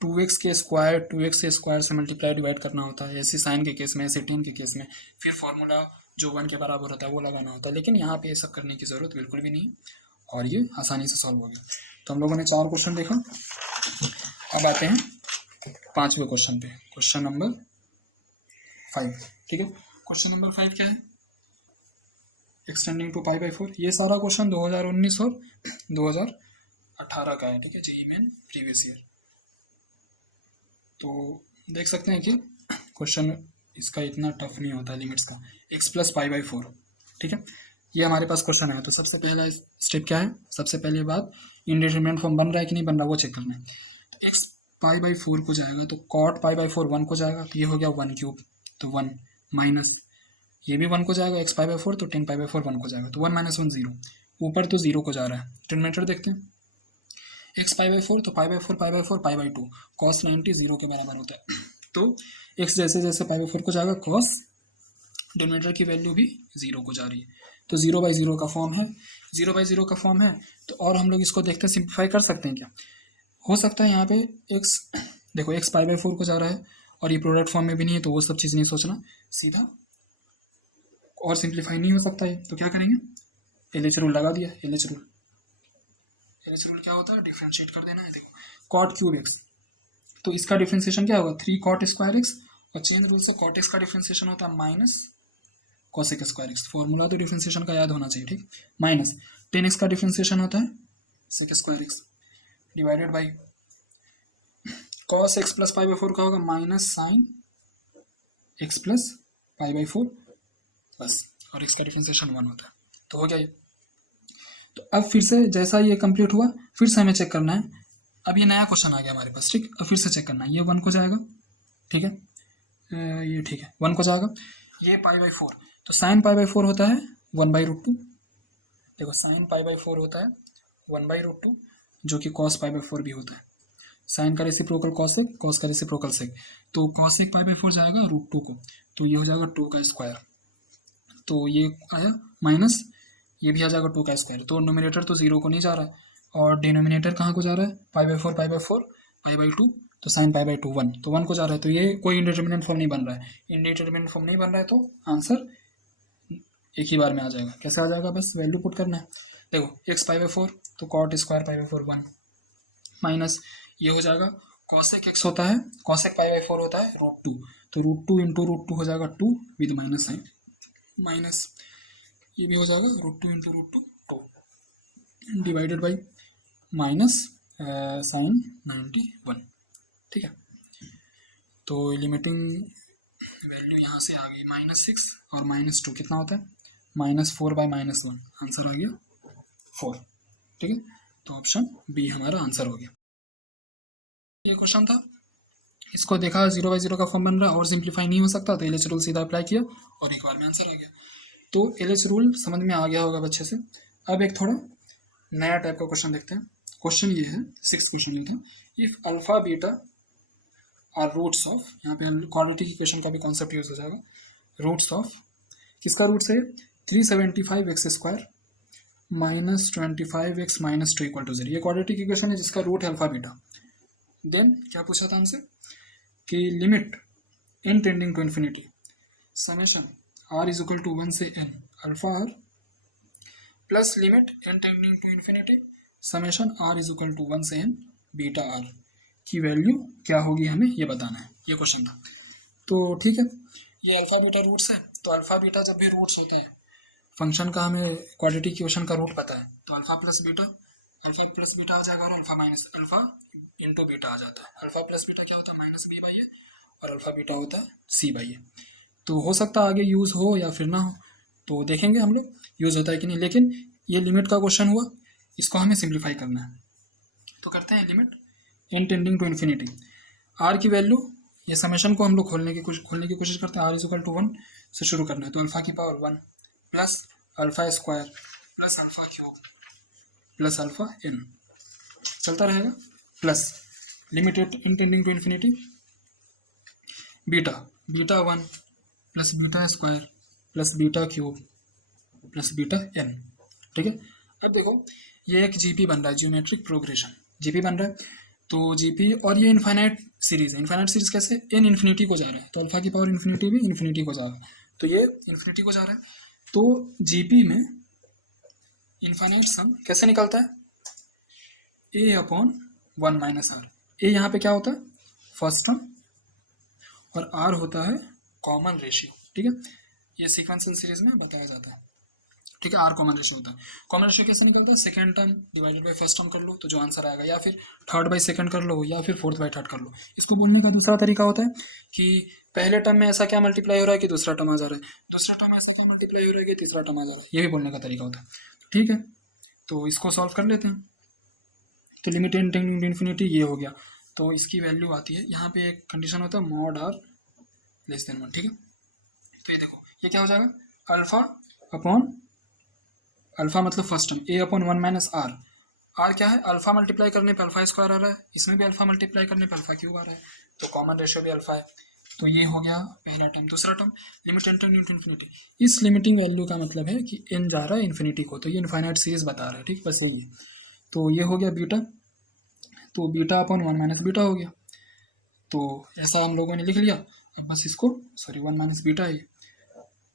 2x के स्क्वायर 2x के स्क्वायर से मल्टीप्लाई डिवाइड करना होता है, ऐसे साइन के केस में, ऐसे 10 के केस में, फिर फॉर्मूला जो 1 के बराबर होता है वो लगाना होता है, लेकिन यहाँ पे ये सब करने की ज़रूरत बिल्कुल भी नहीं, और ये आसानी से सॉल्व हो गया। तो हम लोगों ने 4 क्वेश्चन देखा, अब आते हैं 5वें क्वेश्चन पे, क्वेश्चन नंबर 5। ठीक है, क्वेश्चन नंबर 5 क्या है, एक्सटेंडिंग टू π/4। ये सारा क्वेश्चन 2019 और 2018 का है। ठीक है, जेईई मेन प्रीवियस ईयर। तो देख सकते हैं कि क्वेश्चन इसका इतना टफ नहीं होता है, लिमिट्स का, x + π/4। ठीक है, ये हमारे पास क्वेश्चन है। तो सबसे पहला स्टेप क्या है, सबसे पहले बात इंडिटरमिनेट फॉर्म बन रहा है कि नहीं बन रहा वो चेक करना है। तो x π/4 को जाएगा, तो cot π/4 1 को जाएगा, तो ये हो गया 1/3, तो 1 माइनस ये भी 1 को जाएगा, x π/4 तो 10 π/4 1 को जाएगा, तो 1 - 1 0, ऊपर तो 0 को जा रहा है। डिनोमिनेटर देखते हैं, x π/4 तो π/4 π/4 π/2, cos 90 0 के बराबर होता है, तो x जैसे जैसे π/4 को जाएगा cos डिनोमिनेटर की वैल्यू भी 0 को जा रही है, तो 0/0 का फॉर्म है, 0/0 का फॉर्म है। तो और हम लोग इसको देखते हैं, सिंप्लीफाई कर सकते हैं क्या, हो सकता है यहाँ पे x, देखो x π/4 को जा रहा है और ये प्रोडक्ट फॉर्म में भी नहीं है, तो वो सब चीज़ नहीं सोचना, सीधा और सिंप्लीफाई नहीं हो सकता है, तो क्या करेंगे, एलएच रूल लगा दिया। एलएच रूल क्या होता है, डिफ्रेंशिएट कर देना है। देखो कॉट क्यूब एक्स, तो इसका डिफ्रेंशिएशन क्या होगा, 3 cot स्क्वायर एक्स, और चेन रूल से cot एक्स का डिफ्रेंशिएशन होता है minus cosec square x, formula तो डिफ्रेंशिएशन का याद होना चाहिए। ठीक, माइनस 10x का डिफ्रेंशिएशन होता है sec square x divided by cos x + π/4 का होगा माइनस साइन x + π/4 बस, और x का डिफ्रेंशिएशन 1 होता है, तो हो गया ये। तो अब फिर से जैसा ये कंप्लीट हुआ, फिर से हमें चेक करना है, अब ये नया क्वेश्चन आ गया हमारे पास। ठीक, अब फिर से चेक करना है, ये 1 को जाएगा, ठीक है, ये ठीक है 1 को जाएगा, ये π/4, तो साइन π/4 होता है 1/√2, देखो साइन π/4 होता है 1/√2, जो कि cos π/4 भी होता है, साइन का रेसिप्रोकल कॉसेक, कॉस का रेसिप्रोकल सेक, तो कॉसेक पाई बाई 4 जाएगा √2 को, तो ये हो जाएगा 2 का स्क्वायर, तो ये आया माइनस, ये भी आ जाएगा 2 का स्क्वायर, तो नोमिनेटर तो 0 को नहीं जा रहा है, और डिनोमिनेटर कहाँ को जा रहा है, पाई बाई 4 पाई बाई 2, तो साइन पाई बाई 2 1, तो 1 को जा रहा है, तो ये कोई इंडिटर्मिनेंट फॉर्म नहीं बन रहा है, इंडिटर्मिनेंट फॉर्म नहीं बन रहा है, तो आंसर एक ही बार में आ जाएगा। कैसे आ जाएगा, बस वैल्यू पुट करना है। देखो x पाई बाई 4, तो cot square pi by 4 1, minus ये हो जाएगा कॉसेक x होता है, कॉसेक पाई बाई 4 होता है √2, तो √2 इंटू √2 हो जाएगा 2 विद माइनस साइन, माइनस ये भी हो जाएगा √2 into √2 2 divided by minus sine 91, ठीक है। तो लिमिटिंग वैल्यू यहाँ से आ गई -6 और -2 कितना होता है, -4 बाई -1, आंसर आ गया 4, ठीक है। तो ऑप्शन बी हमारा आंसर हो गया। ये क्वेश्चन था, इसको देखा 0/0 का फॉर्म बन रहा है और सिंप्लीफाई नहीं हो सकता, तो LH रूल सीधा अप्लाई किया और एक बार में आंसर आ गया। तो LH रूल समझ में आ गया होगा अच्छे से। अब एक थोड़ा नया टाइप का क्वेश्चन देखते हैं। क्वेश्चन ये है, 6th क्वेश्चन ये था, if alpha beta are roots of, यहाँ पे क्वाड्रेटिक इक्वेशन का भी कॉन्सेप्ट यूज हो जाएगा, रूट्स ऑफ किसका रूट्स है, 375x² -25x -2 = 0, ये क्वाड्रेटिक इक्वेशन है जिसका रूट है अल्फा बीटा। देन क्या पूछा था हमसे कि limit n tending to infinity summation r is equal to 1 से n alpha r plus limit n tending to infinity summation r is equal to 1 से n बीटा r की value क्या होगी, हमें ये बताना है। ये क्वेश्चन था। तो ठीक है, ये अल्फा बीटा रूट्स है, तो अल्फा बीटा जब भी रूट्स होते हैं फंक्शन का, हमें क्वाड्रेटिक इक्वेशन का रूट पता है, तो अल्फा प्लस बीटा आ जाएगा और alpha minus alpha into beta आ जाता है। अल्फा प्लस बीटा क्या होता है, -b/a, और अल्फा बीटा होता है c/a। तो हो सकता है आगे यूज़ हो या फिर ना हो, तो देखेंगे हम लोग यूज़ होता है कि नहीं। लेकिन ये लिमिट का क्वेश्चन हुआ, इसको हमें सिंप्लीफाई करना है, तो करते हैं limit n tending to infinity r की वैल्यू, ये समेशन को हम लोग खोलने की कोशिश करते हैं, r इज इक्वल टू 1 से शुरू करना है, तो अल्फा की power 1 plus alpha square plus alpha cube plus alpha n चलता रहेगा, plus limited in tending to infinity beta 1 plus beta square plus beta cube plus beta n, ठीक है। अब देखो ये एक जीपी बन रहा है, जियोमेट्रिक प्रोग्रेशन जीपी बन रहा है, तो जीपी और ये इनफाइनाइट सीरीज है। इनफाइनाइट सीरीज कैसे, n इन्फिनिटी को जा रहा है, तो अल्फा की पावर इन्फिनिटी भी इन्फिनिटी को जा रहा है, तो ये इन्फिनिटी को जा रहा है। तो जीपी में इनफाइनाइट सम कैसे निकलता है, a/1 - r। a यहाँ पे क्या होता है, फर्स्ट टर्म, और r होता है कॉमन रेशियो, ठीक है। ये सीक्वेंशियल सीरीज में बताया जाता है, ठीक है। r कॉमन रेशियो होता है। कॉमन रेशियो कैसे निकलता है, second term divided by first term कर लो तो जो आंसर आएगा, या फिर थर्ड बाय सेकंड कर लो, या फिर फोर्थ बाय थर्ड कर लो। इसको बोलने का दूसरा तरीका होता है कि पहले टर्म में ऐसा क्या मल्टीप्लाई हो रहा है कि दूसरा टर्म आ जा रहा है, दूसरा टर्म में ऐसा क्या मल्टीप्लाई हो रहा है कि तीसरा टर्म आ जा रहा है, ये भी बोलने का तरीका होता है, ठीक है। तो इसको सॉल्व कर लेते हैं। तो limit n tending to infinity ये हो गया, तो इसकी वैल्यू आती है, यहाँ पे एक कंडीशन होता है mod r < 1, ठीक है। तो ये देखो ये क्या हो जाएगा, अल्फा मतलब first term a/1 - r। r क्या है, अल्फा मल्टीप्लाई करने पे अल्फा स्क्वायर आ रहा है, इसमें भी अल्फा मल्टीप्लाई करने पे अल्फा क्यूब आ रहा है, तो कॉमन रेशियो भी अल्फा है। तो ये हो गया पहला टर्म। दूसरा term limit n tending to infinity, इस लिमिटिंग वैल्यू का मतलब है कि n जा रहा है इन्फिनिटी को, तो ये इनफाइनाइट सीरीज बता रहा है, ठीक, बस ये। तो ये हो गया बीटा, तो β/1 - बीटा हो गया, तो ऐसा हम लोगों ने लिख लिया। अब बस इसको 1 - बीटा है,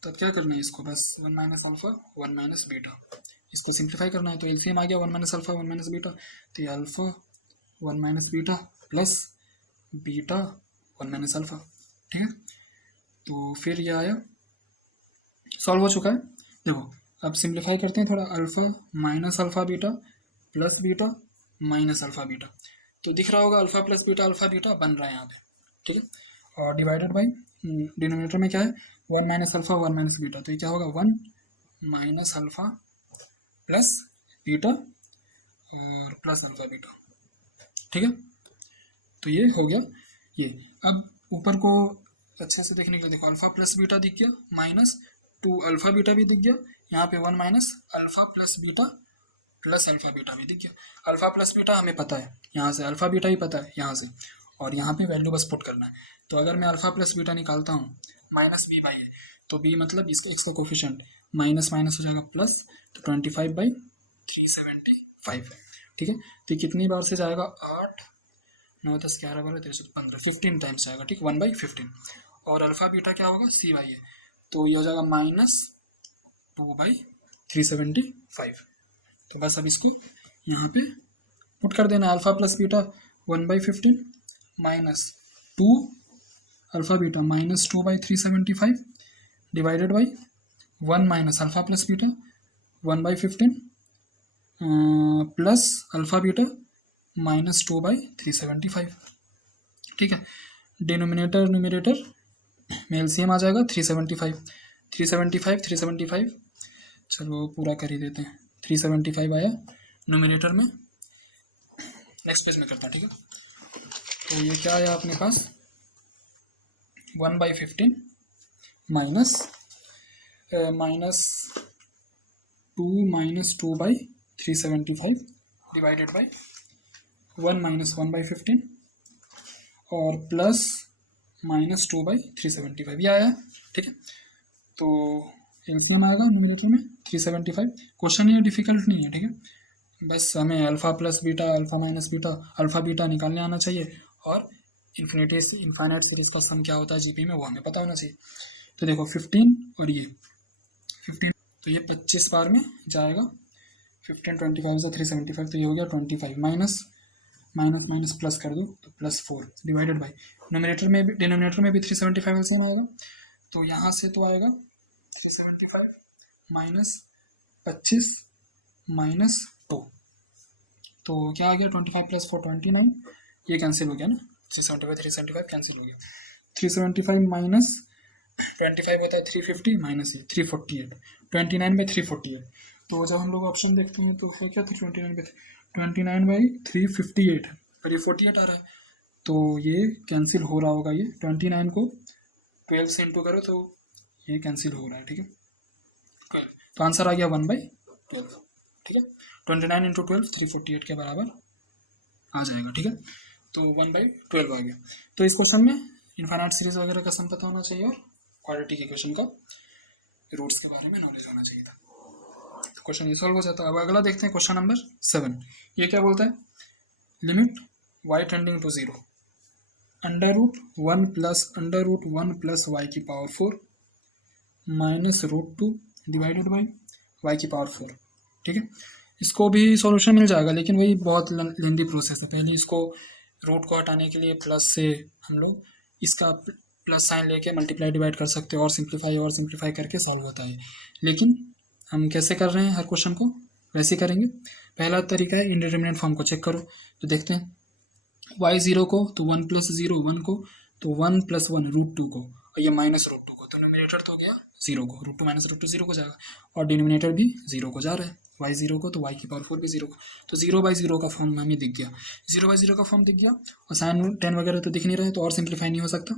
तब क्या करना है, इसको बस 1 - अल्फा 1 - बीटा, इसको सिंप्लीफाई करना है। तो एलसीएम आ गया 1 - अल्फा 1 - बीटा, तो ये alpha 1 - beta plus beta 1 - alpha, ठीक है। तो फिर ये आया, सॉल्व हो चुका है। देखो अब सिंप्लीफाई करते हैं थोड़ा, alpha minus alpha beta plus beta minus alpha beta, तो दिख रहा होगा alpha plus beta alpha beta बन रहा है यहाँ पे, ठीक है। और डिवाइडेड बाई डिनोमिनेटर में क्या है, 1 - अल्फा 1 - बीटा, तो ये क्या होगा 1 - अल्फा प्लस बीटा और प्लस अल्फा बीटा, ठीक है। तो ये हो गया ये। अब ऊपर को अच्छे से देखने के लिए देखो, अल्फा प्लस बीटा दिख गया, -2 अल्फा बीटा भी दिख गया, यहाँ पे 1 - alpha plus beta plus alpha beta भी दिख गया। अल्फा प्लस बीटा हमें पता है, यहाँ से अल्फा बीटा ही पता है यहाँ से, और यहाँ पे वैल्यू बस पुट करना है। तो अगर मैं अल्फा प्लस बीटा निकालता हूँ माइनस बी बाई ए, तो बी मतलब इसका एक्स का कोफिशिएंट, माइनस माइनस हो जाएगा प्लस, तो 25/375, ठीक है। तो कितनी बार से जाएगा, 8 9 10 11 12 13 15 15 टाइम्स जाएगा, ठीक, 1/15। और अल्फा बीटा क्या होगा, सी बाई ए, तो ये हो जाएगा -2/375। तो बस अब इसको यहाँ पे पुट कर देना, alpha plus beta 1/15 minus 2 alpha beta -2/375 divided by 1 minus alpha plus beta 1/15 plus alpha beta -2/375, ठीक है। डिनोमिनेटर न्यूमरेटर में एलसीएम आ जाएगा 375, चलो पूरा कर ही देते हैं। 375 आया न्यूमरेटर में, नेक्स्ट पेज में करता हूँ, ठीक है। तो ये क्या आया अपने पास, 1/15 माइनस 2/375 डिवाइडेड बाई 1 माइनस 1/15 और प्लस -2/375, ये आया, ठीक है। तो एलसीएम आएगा न्यूमरेटर में 375। क्वेश्चन ये डिफिकल्ट नहीं है, ठीक है, बस हमें alpha plus beta, alpha minus beta, alpha beta निकालने आना चाहिए, और इन्फिनिट सीरीज का सम क्या होता है जीपी में वो हमें पता होना चाहिए। तो देखो 15 और ये 15, तो ये 25 बार में जाएगा, 15 25 से 375, तो ये हो गया 25 माइनस माइनस माइनस प्लस कर दो तो +4 डिवाइडेड बाई डिनोमिनेटर में भी 375 एलसीएम आएगा, तो यहाँ से तो आएगा 375 माइनस 25 माइनस 2, तो क्या आ गया 25 + 4 29, ये कैंसिल हो गया ना, 375 कैंसिल हो गया। 375 माइनस 25 होता है 350 माइनस ये 348, 29/348। तो जब हम लोग ऑप्शन देखते हैं तो है क्या, 29/358, और ये 48 आ रहा है, तो ये कैंसिल हो रहा होगा। ये 29 को 12 से इंटू करो तो ये कैंसिल हो रहा है, ठीक है। तो आंसर आ गया 1/12, ठीक है। 29 × 12 348 के बराबर आ जाएगा, ठीक है। तो 1/12 आ गया। तो इस क्वेश्चन में इनफाइनाइट सीरीज वगैरह का सम पता होना चाहिए, और क्वाड्रेटिक इक्वेशन का रूट्स के बारे में नॉलेज होना चाहिए था। तो क्वेश्चन ये सॉल्व हो जाता है। अब अगला देखते हैं क्वेश्चन नंबर 7। ये क्या बोलता है, limit y tending to 0 √1 + √1 + y⁴ -√2 divided by y⁴, ठीक है। इसको भी सॉल्यूशन मिल जाएगा, लेकिन वही बहुत लेंदी प्रोसेस है। पहले इसको रूट को हटाने के लिए प्लस से हम लोग इसका प्लस साइन लेके मल्टीप्लाई डिवाइड कर सकते हैं, और सिंप्लीफाई करके सॉल्व होता है। लेकिन हम कैसे कर रहे हैं, हर क्वेश्चन को वैसे करेंगे। पहला तरीका है इंडिटरमिनेट फॉर्म को चेक करो, तो देखते हैं y0 को तो 1 + 0 1 को, तो 1 + 1 √2 को, और ये -√2 को, तो न्यूमरेटर तो हो गया 0 को, √2 - √2 0 को जाएगा, और डिनोमिनेटर भी 0 को जा रहा है, y0 को तो y⁴ भी 0 को, तो 0/0 का फॉर्म हमें दिख गया, 0/0 का फॉर्म दिख गया, और साइन 10 वगैरह तो दिख नहीं रहे, तो और सिंप्लीफाई नहीं हो सकता,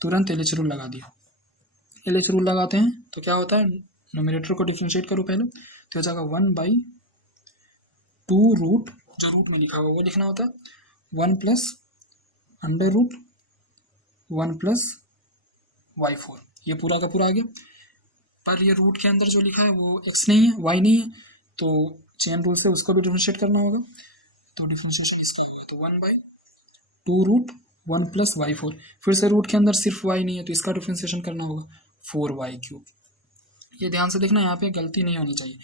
तुरंत LH रूल लगा दिया। LH रूल लगाते हैं तो क्या होता है, न्यूमरेटर को डिफ्रेंशिएट करो पहले, तो हो जाएगा 1/2 रूट, जो रूट में लिखा हुआ वो लिखना होता है, 1 + √1 + y⁴, ये पूरा का पूरा आ गया। पर ये रूट के अंदर जो लिखा है वो x नहीं है, y नहीं है, तो चेन रूल से उसको भी डिफ्रेंशिएट करना होगा, तो डिफ्रेंशिएशन इसका होगा, तो 1/2 √1 + y⁴, फिर से रूट के अंदर सिर्फ y नहीं है, तो इसका डिफ्रेंशिएशन करना होगा 4y⁵। ये ध्यान से देखना, यहाँ पे गलती नहीं होनी चाहिए,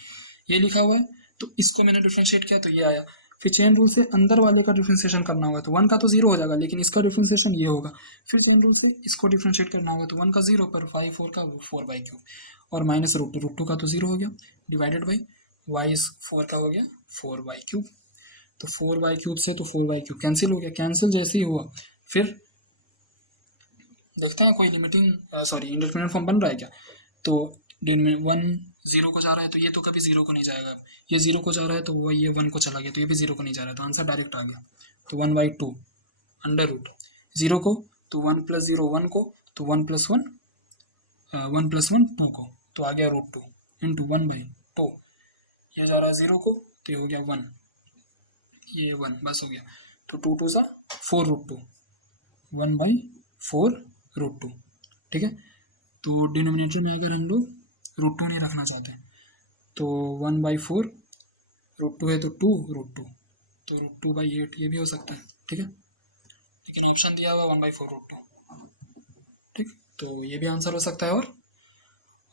ये लिखा हुआ है तो इसको मैंने डिफ्रेंशिएट किया तो ये आया, फिर चेन रूल से अंदर वाले का डिफ्रेंशिएशन करना होगा, तो 1 का तो 0 हो जाएगा, लेकिन इसका डिफ्रेंशिएशन ये होगा, फिर चेन रूल से इसको डिफ्रेंशिएट करना होगा, तो 1 का 0 पर y⁴ का 4y⁵, और -√2 का तो 0 हो गया, डिवाइडेड बाई y⁴ का हो गया 4y⁵, तो 4y⁵ से तो 4y⁵ कैंसिल हो गया, कैंसिल जैसे ही हुआ फिर देखते हैं कोई लिमिटिंग इंडिटरमिनेट फॉर्म बन रहा है क्या, तो 1 0 को जा रहा है, तो ये तो कभी 0 को नहीं जाएगा, ये 0 को जा रहा है तो वो ये 1 को चला गया, तो ये भी 0 को नहीं जा रहा है, तो आंसर डायरेक्ट आ गया, तो 1/2 √0 को, तो 1 + 0 1 को, तो 1 + 1 2 को, तो आ गया √2 × 1/2, ये जा रहा है 0 को, तो ये हो गया 1, ये 1 बस हो गया। तो 2 2 सा 4√2, 1/4√2, ठीक है। तो डिनोमिनेटर में अगर हम लोग √2 नहीं रखना चाहते तो 1/4√2 है तो 2√2, तो √2/8 ये भी हो सकता है, ठीक है। लेकिन ऑप्शन दिया हुआ 1/4√2, ठीक। तो ये भी आंसर हो सकता है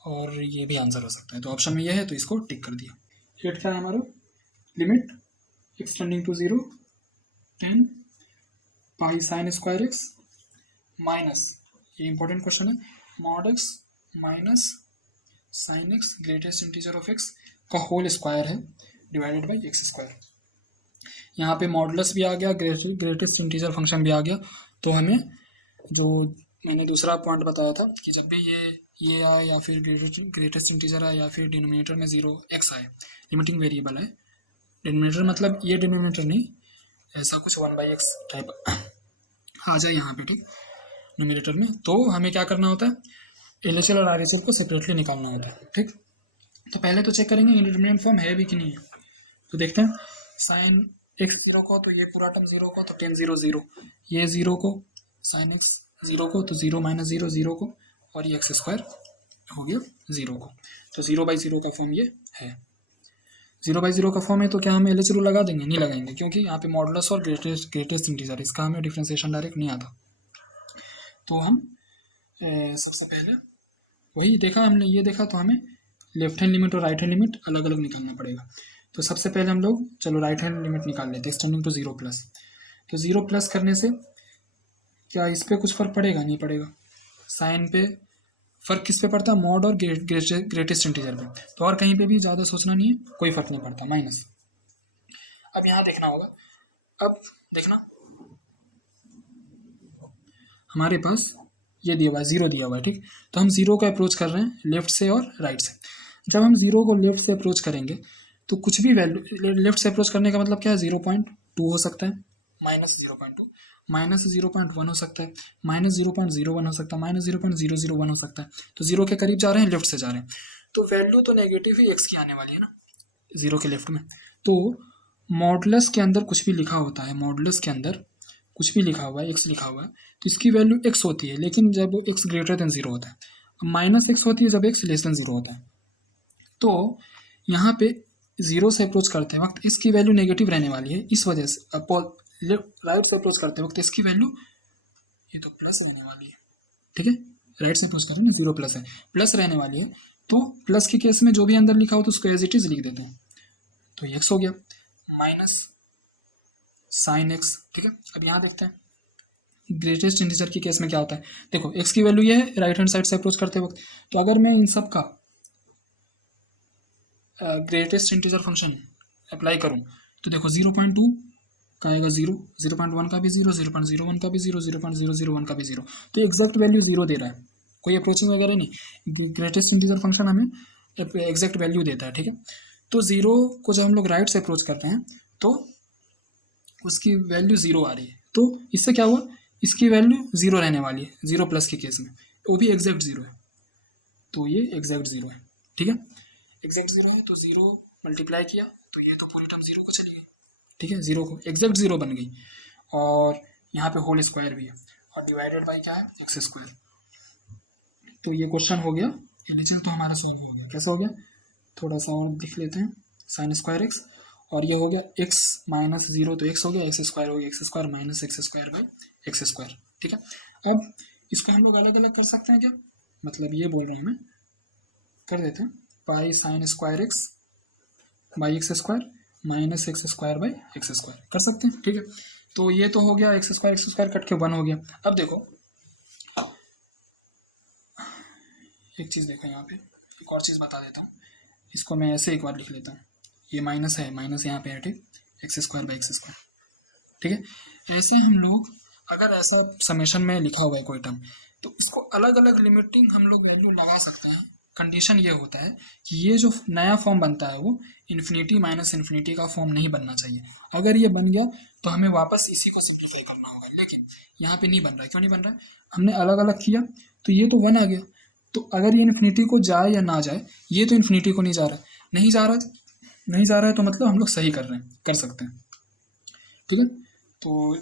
और ये भी आंसर हो सकता है। तो ऑप्शन में ये है तो इसको टिक कर दिया। 8 क्या है हमारा, limit x tending to 0 10 pi sine square x minus, ये इंपॉर्टेंट क्वेश्चन है, mod x minus sine x greatest integer of x का होल स्क्वायर है डिवाइडेड बाई एक्स स्क्वायर। यहाँ पे मॉडुलस भी आ गया, ग्रेटेस्ट इंटीजर फंक्शन भी आ गया। तो हमें जो मैंने दूसरा पॉइंट बताया था कि जब भी ये आए या फिर ग्रेटेस्ट इंटीजर आए या फिर डिनोमिनेटर में 0x आए, लिमिटिंग वेरिएबल है, डिनोमिनेटर मतलब ये डिनोमिनेटर नहीं, ऐसा कुछ 1/x टाइप आ जाए यहाँ पे, ठीक, न्यूमरेटर में, तो हमें क्या करना होता है, LHL और RHL को सेपरेटली निकालना होता है, ठीक। तो पहले तो चेक करेंगे इंडिटरमिनेट फॉर्म है भी कि नहीं है। तो देखते हैं, साइन x 0 को तो ये पूरा टर्म 0 को तो tan 0 0, ये 0 को साइन x 0 को तो 0 - 0 0 को, और ये x स्क्वायर हो गया 0 को। तो 0/0 का फॉर्म ये है। 0/0 का फॉर्म है तो क्या हम LHL रूल लगा देंगे? नहीं लगाएंगे, क्योंकि यहाँ पे मॉडुलस और ग्रेटेस्ट इंटीजर, इसका हमें डिफ्रेंसिएशन डायरेक्ट नहीं आता। तो हम सबसे पहले वही देखा हमने, ये देखा तो हमें लेफ्ट हैंड लिमिट और राइट हैंड लिमिट अलग अलग निकालना पड़ेगा। तो सबसे पहले हम लोग चलो राइट हैंड लिमिट निकाल लेते हैं, एक्सटेंडिंग टू 0+। तो 0+ करने से क्या इस पर कुछ फ़र्क पड़ेगा? नहीं पड़ेगा। साइन पे फ़र्क किस पे पड़ता है? मॉड और ग्रेटेस्ट इंटीजर पे। तो और कहीं पे भी ज़्यादा सोचना नहीं है, कोई फ़र्क नहीं पड़ता, माइनस। अब यहाँ देखना होगा, अब देखना हमारे पास ये दिया हुआ है, 0 दिया हुआ है, ठीक। तो हम 0 को अप्रोच कर रहे हैं लेफ्ट से और राइट से। जब हम 0 को लेफ्ट से अप्रोच करेंगे तो कुछ भी वैल्यू, लेफ्ट से अप्रोच करने का मतलब क्या है, 0.2 हो सकता है, -0.2, -0.1 हो सकता है, -0.01 हो सकता है, -0.001 हो सकता है। तो 0 के करीब जा रहे हैं, लेफ्ट से जा रहे हैं, तो वैल्यू तो नेगेटिव ही x की आने वाली है ना 0 के लेफ्ट में। तो मॉडुलस के अंदर कुछ भी लिखा होता है, मॉडुलस के अंदर कुछ भी लिखा हुआ है, x लिखा हुआ है, तो इसकी वैल्यू x होती है, लेकिन जब x ग्रेटर देन 0 होता है, -x होती है जब x लेस देन 0 होता है। तो यहाँ पे 0 से अप्रोच करते वक्त इसकी वैल्यू नेगेटिव रहने वाली है, इस वजह से राइट से अप्रोच करते वक्त इसकी वैल्यू ये तो प्लस रहने वाली है, ठीक है। राइट से अप्रोच कर रहे हैं ना, 0+ है, प्लस रहने वाली है। तो प्लस के केस में जो भी अंदर लिखा हो तो उसको एज इट इज लिख देते हैं, तो ये x हो गया माइनस साइन x, ठीक है। अब यहाँ देखते हैं ग्रेटेस्ट इंटीजर के केस में क्या होता है। देखो x की वैल्यू ये है राइट हैंड साइड से अप्रोच करते वक्त, तो अगर मैं इन सब का ग्रेटेस्ट इंटीजर फंक्शन अप्लाई करूँ तो देखो 0.2 का आएगा 0, 0.1 का भी 0, 0.01 का भी 0, 0.001 का भी 0। तो एग्जैक्ट वैल्यू 0 दे रहा है, कोई अप्रोचिंग वगैरह नहीं। ग्रेटेस्ट इंटीजर फंक्शन हमें एग्जैक्ट वैल्यू देता है, ठीक है। तो 0 को जब हम लोग राइट से अप्रोच करते हैं तो उसकी वैल्यू 0 आ रही है, तो इससे क्या हुआ, इसकी वैल्यू 0 रहने वाली है 0+ के केस में, वो भी एग्जैक्ट 0 है, तो ये एग्जैक्ट 0 है, ठीक है। एग्जैक्ट 0 है तो 0 मल्टीप्लाई किया तो ये तो पूरी टर्म 0 को चली गई, ठीक है, 0 को एग्जैक्ट 0 बन गई, और यहाँ पे होल स्क्वायर भी है, और डिवाइडेड बाई क्या है, एक्स स्क्वायर। तो ये क्वेश्चन हो गया, LHL तो हमारा सॉल्व हो गया। कैसे हो गया, थोड़ा सा और लिख लेते हैं, साइन स्क्वायर एक्स, और ये हो गया x - 0 तो x हो गया, x स्क्वायर हो गया x square minus x square by x square, ठीक है। अब इसको हम लोग अलग अलग कर सकते हैं क्या, मतलब ये बोल रहे हैं मैं, कर देते हैं, पाई sine square x by x square minus x square by x square कर सकते हैं, ठीक है। तो ये तो हो गया एक्स स्क्वायर कट के 1 हो गया। अब देखो एक चीज़ देखो, यहाँ पे एक और चीज़ बता देता हूँ, इसको मैं ऐसे एक बार लिख लेता हूँ, ये माइनस है, माइनस यहाँ पे है, ठीक, x square by x square, ठीक है। ऐसे हम लोग अगर ऐसा समेशन में लिखा हुआ है कोई टर्म, तो इसको अलग अलग लिमिटिंग हम लोग वैल्यू लगा सकते हैं। कंडीशन ये होता है कि ये जो नया फॉर्म बनता है वो इन्फिनिटी माइनस इन्फिनिटी का फॉर्म नहीं बनना चाहिए। अगर ये बन गया तो हमें वापस इसी को सिंप्लीफाई करना होगा, लेकिन यहाँ पे नहीं बन रहा है। क्यों नहीं बन रहा है, हमने अलग अलग किया तो ये तो 1 आ गया, तो अगर ये इन्फिनिटी को जाए या ना जाए, ये तो इन्फिनिटी को नहीं जा रहा है, नहीं जा रहा नहीं जा रहा है तो मतलब हम लोग सही कर रहे हैं, कर सकते हैं, ठीक है। तो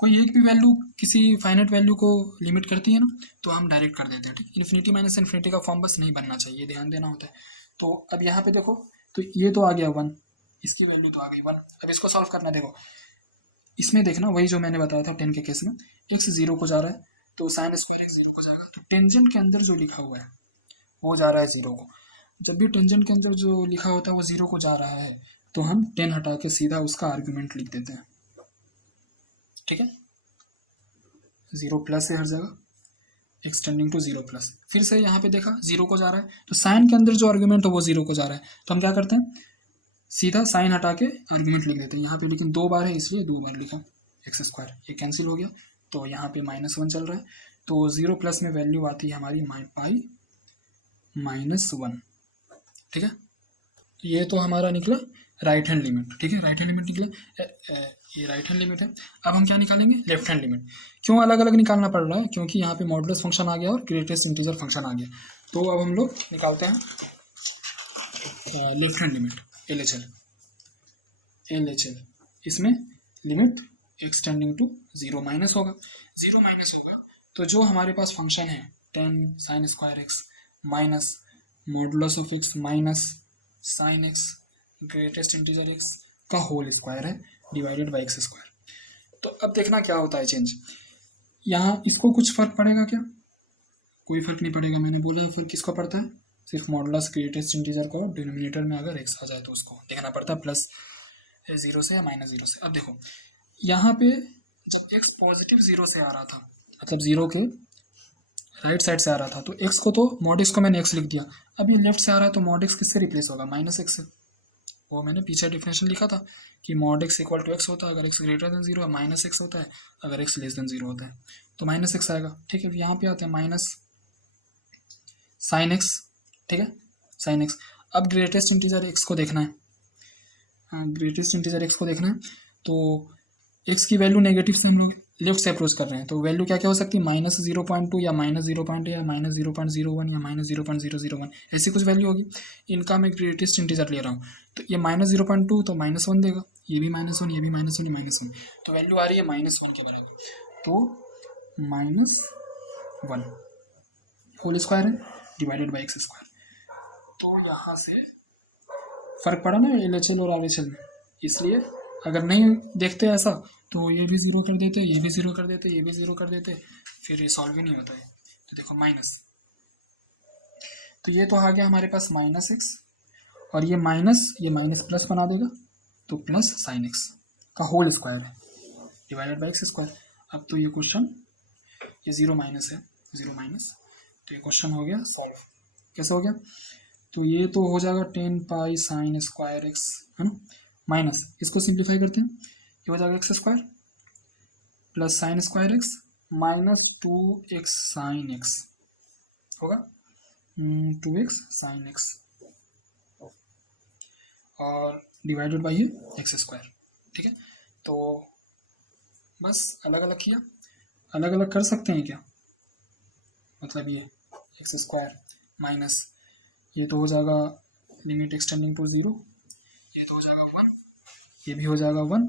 कोई एक भी वैल्यू किसी फाइनाइट वैल्यू को लिमिट करती है ना, तो हम डायरेक्ट कर देते हैं, ठीक। इन्फिनिटी माइनस इन्फिनिटी का फॉर्म बस नहीं बनना चाहिए, ध्यान देना होता है। तो अब यहाँ पे देखो, तो ये तो आ गया 1, इसकी वैल्यू तो आ गई 1। अब इसको सॉल्व करना, देखो इसमें देखना वही जो मैंने बताया था 10 के केस में, x 0 को जा रहा है तो साइन स्क्वायर x 0 को जाएगा, तो टेंजेंट के अंदर जो लिखा हुआ है वो जा रहा है 0 को। जब भी टेंजेंट के अंदर जो लिखा होता है वो 0 को जा रहा है, तो हम 10 हटा के सीधा उसका आर्ग्यूमेंट लिख देते हैं, ठीक है। 0 प्लस है हर जगह, एक्सटेंडिंग टू 0 प्लस। फिर से यहाँ पे देखा 0 को जा रहा है, तो साइन के अंदर जो आर्ग्यूमेंट है वो 0 को जा रहा है, तो हम क्या करते हैं सीधा साइन हटा के आर्ग्यूमेंट लिख देते हैं यहाँ पे, लेकिन 2 बार है इसलिए 2 बार लिखा, एक्स स्क्वायर ये कैंसिल हो गया, तो यहाँ पे -1 चल रहा है, तो 0 प्लस में वैल्यू आती है हमारी पाई -1, ठीक है। ये तो हमारा निकला राइट हैंड लिमिट, ठीक है, राइट हैंड लिमिट निकला, ये राइट हैंड लिमिट है। अब हम क्या निकालेंगे, लेफ्ट हैंड लिमिट। क्यों अलग अलग निकालना पड़ रहा है, क्योंकि यहाँ पे मॉडुलस फंक्शन आ गया और ग्रेटेस्ट इंटीजर फंक्शन आ गया। तो अब हम लोग निकालते हैं left hand limit, L H L, इसमें लिमिट एक्सटेंडिंग टू 0 माइनस होगा, 0 माइनस होगा तो जो हमारे पास फंक्शन है 10 sign square x minus modulus of x minus sine x greatest integer x का होल स्क्वायर है डिवाइडेड बाई एक्स स्क्वायर। तो अब देखना क्या होता है चेंज, यहाँ इसको कुछ फर्क पड़ेगा क्या, कोई फर्क नहीं पड़ेगा, मैंने बोला फर्क किसको पड़ता है, सिर्फ मॉडुलस ग्रेटेस्ट इंटीजर को डिनोमिनेटर में अगर एक्स आ जाए तो उसको देखना पड़ता है प्लस 0 से या -0 से। अब देखो यहाँ पे जब x पॉजिटिव 0 से आ रहा था, मतलब 0 के राइट साइड से आ रहा था, तो x को तो मॉड x को मैंने x लिख दिया। अब ये लेफ्ट से आ रहा है तो मॉड x किससे रिप्लेस होगा, -x से। वो मैंने पीछे डिफिनेशन लिखा था कि mod x equal to x होता है अगर x ग्रेटर देन 0 है, -x होता है अगर x लेस देन 0 होता है, तो -x आएगा, ठीक है। यहाँ पे आता है माइनस साइन एक्स, ठीक है, साइन एक्स। अब ग्रेटेस्ट इंटीजर x को देखना है, ग्रेटेस्ट इंटीजर x को देखना है, तो x की वैल्यू नेगेटिव से हम लोग लेफ्ट से अप्रोच कर रहे हैं, तो वैल्यू क्या क्या हो सकती है, -0.2 या -0.1 या -0.01 या -0.001, ऐसी कुछ वैल्यू होगी। इनका मैं ग्रेटेस्ट इंटीजर ले रहा हूँ, तो ये -0.2 तो -1 देगा, ये भी -1, ये भी -1, ये -1, तो वैल्यू आ रही है -1 के बराबर, तो -1 होल स्क्वायर है डिवाइडेड बाई एक्स स्क्वायर। तो यहाँ से फर्क पड़ा ना LHL और RHL में, इसलिए अगर नहीं देखते ऐसा तो ये भी 0 कर देते, ये भी 0 कर देते, ये भी 0 कर देते, फिर ये सॉल्व ही नहीं होता है। तो देखो माइनस, तो ये तो आ गया हमारे पास -x, और ये माइनस प्लस बना देगा, तो प्लस साइन एक्स का होल स्क्वायर है डिवाइडेड बाई एक्स स्क्वायर। अब तो ये क्वेश्चन, ये 0 माइनस है, 0 माइनस, तो ये क्वेश्चन हो गया सॉल्व। कैसे हो गया, तो ये तो हो जाएगा 10 पाई साइन स्क्वायर एक्स, है ना, माइनस इसको सिंप्लीफाई करते हैं, ये हो जाएगा x square plus sign square x minus 2x sine x होगा, 2x साइन एक्स और डिवाइडेड बाई ये एक्स स्क्वायर, ठीक है। तो बस अलग अलग किया, अलग अलग कर सकते हैं क्या, मतलब ये एक्स स्क्वायर माइनस ये तो हो जाएगा लिमिट एक्सटेंडिंग टू 0, ये तो हो जाएगा 1, ये भी हो जाएगा 1,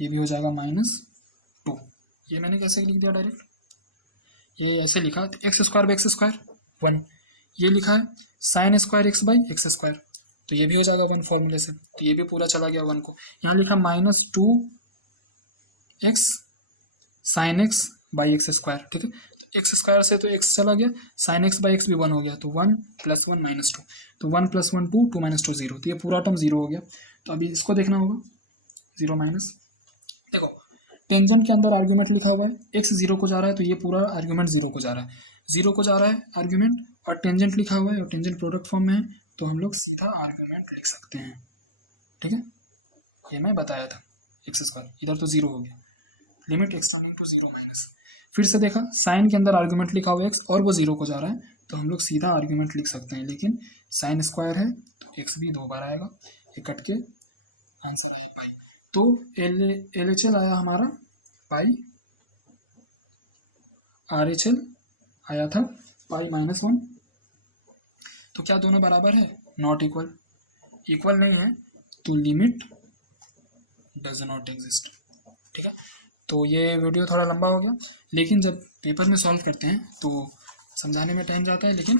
ये भी हो जाएगा -2। ये मैंने कैसे लिख दिया डायरेक्ट, ये ऐसे लिखा, x square by x square 1, ये लिखा है sign square x by x square, तो ये भी हो जाएगा 1 फॉर्मूले से, तो ये भी पूरा चला गया 1 को। यहाँ लिखा -2x sign x by x square, ठीक है, तो एक्स स्क्वायर से तो एक्स चला गया, साइन एक्स बाई एक्स भी 1 हो गया, तो 1 + 1 -2, तो 1 + 1 2, 2 - 2 0, तो ये पूरा टर्म 0 हो गया। तो अभी इसको देखना होगा 0 माइनस, देखो टेंजेंट के अंदर आर्ग्यूमेंट लिखा हुआ है, x 0 को जा रहा है तो ये पूरा आर्ग्यूमेंट 0 को जा रहा है, 0 को जा रहा है आर्ग्यूमेंट, और टेंजेंट लिखा हुआ है और टेंजेंट प्रोडक्ट फॉर्म में है, तो हम लोग सीधा आर्ग्यूमेंट लिख सकते हैं, ठीक है। ये मैं बताया था एक्स स्क्वायर, इधर तो 0 हो गया, लिमिट एक्सटेंडिंग टू 0 माइनस। फिर से देखा साइन के अंदर आर्ग्यूमेंट लिखा हुआ है x और वो 0 को जा रहा है, तो हम लोग सीधा आर्ग्यूमेंट लिख सकते हैं, लेकिन साइन स्क्वायर है तो x भी 2 बार आएगा, ये कट के आंसर है पाई। तो LHL आया हमारा पाई, RHL आया था पाई -1। तो क्या दोनों बराबर है, नॉट इक्वल, इक्वल नहीं है, तो लिमिट डज नॉट एग्जिस्ट। ठीक है, तो ये वीडियो थोड़ा लंबा हो गया, लेकिन जब पेपर में सॉल्व करते हैं तो समझाने में टाइम जाता है, लेकिन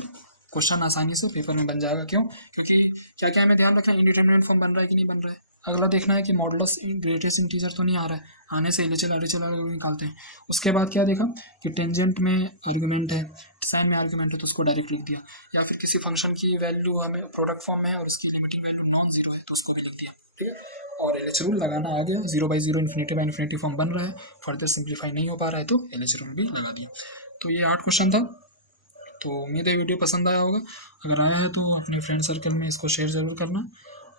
क्वेश्चन आसानी से पेपर में बन जाएगा। क्यों? क्योंकि क्या क्या हमें ध्यान रखना है, इंडिटरमिनेट फॉर्म बन रहा है कि नहीं बन रहा है। अगला देखना है कि मॉडुलस ग्रेटेस्ट इंटीजर तो नहीं आ रहा है, आने से एलएचएल आरएचएल निकालते हैं। उसके बाद क्या देखा कि टेंजेंट में आर्गुमेंट है, साइन में आर्गुमेंट है, तो उसको डायरेक्ट लिख दिया, या फिर किसी फंक्शन की वैल्यू हमें प्रोडक्ट फॉर्म में है और उसकी लिमिटिंग वैल्यू नॉन जीरो है तो उसको भी लिख दिया। ठीक है, और एलएच रूल लगाना आ गया, 0/0 इन्फिनिटी बाई इन्फिनिटी फॉर्म बन रहा है, फर्दर सिंप्लीफाई नहीं हो पा रहा है तो एलएच रूल भी लगा दिया। तो ये 8 क्वेश्चन था। तो उम्मीद है वीडियो पसंद आया होगा, अगर आया है तो अपने फ्रेंड सर्कल में इसको शेयर ज़रूर करना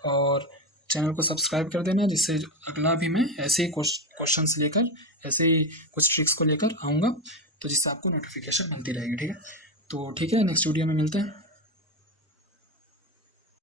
और चैनल को सब्सक्राइब कर देना, जिससे अगला भी मैं ऐसे ही क्वेश्चंस लेकर, ऐसे ही कुछ ट्रिक्स को लेकर आऊँगा, तो जिससे आपको नोटिफिकेशन मिलती रहेगी। ठीक है, तो ठीक है, नेक्स्ट वीडियो में मिलते हैं।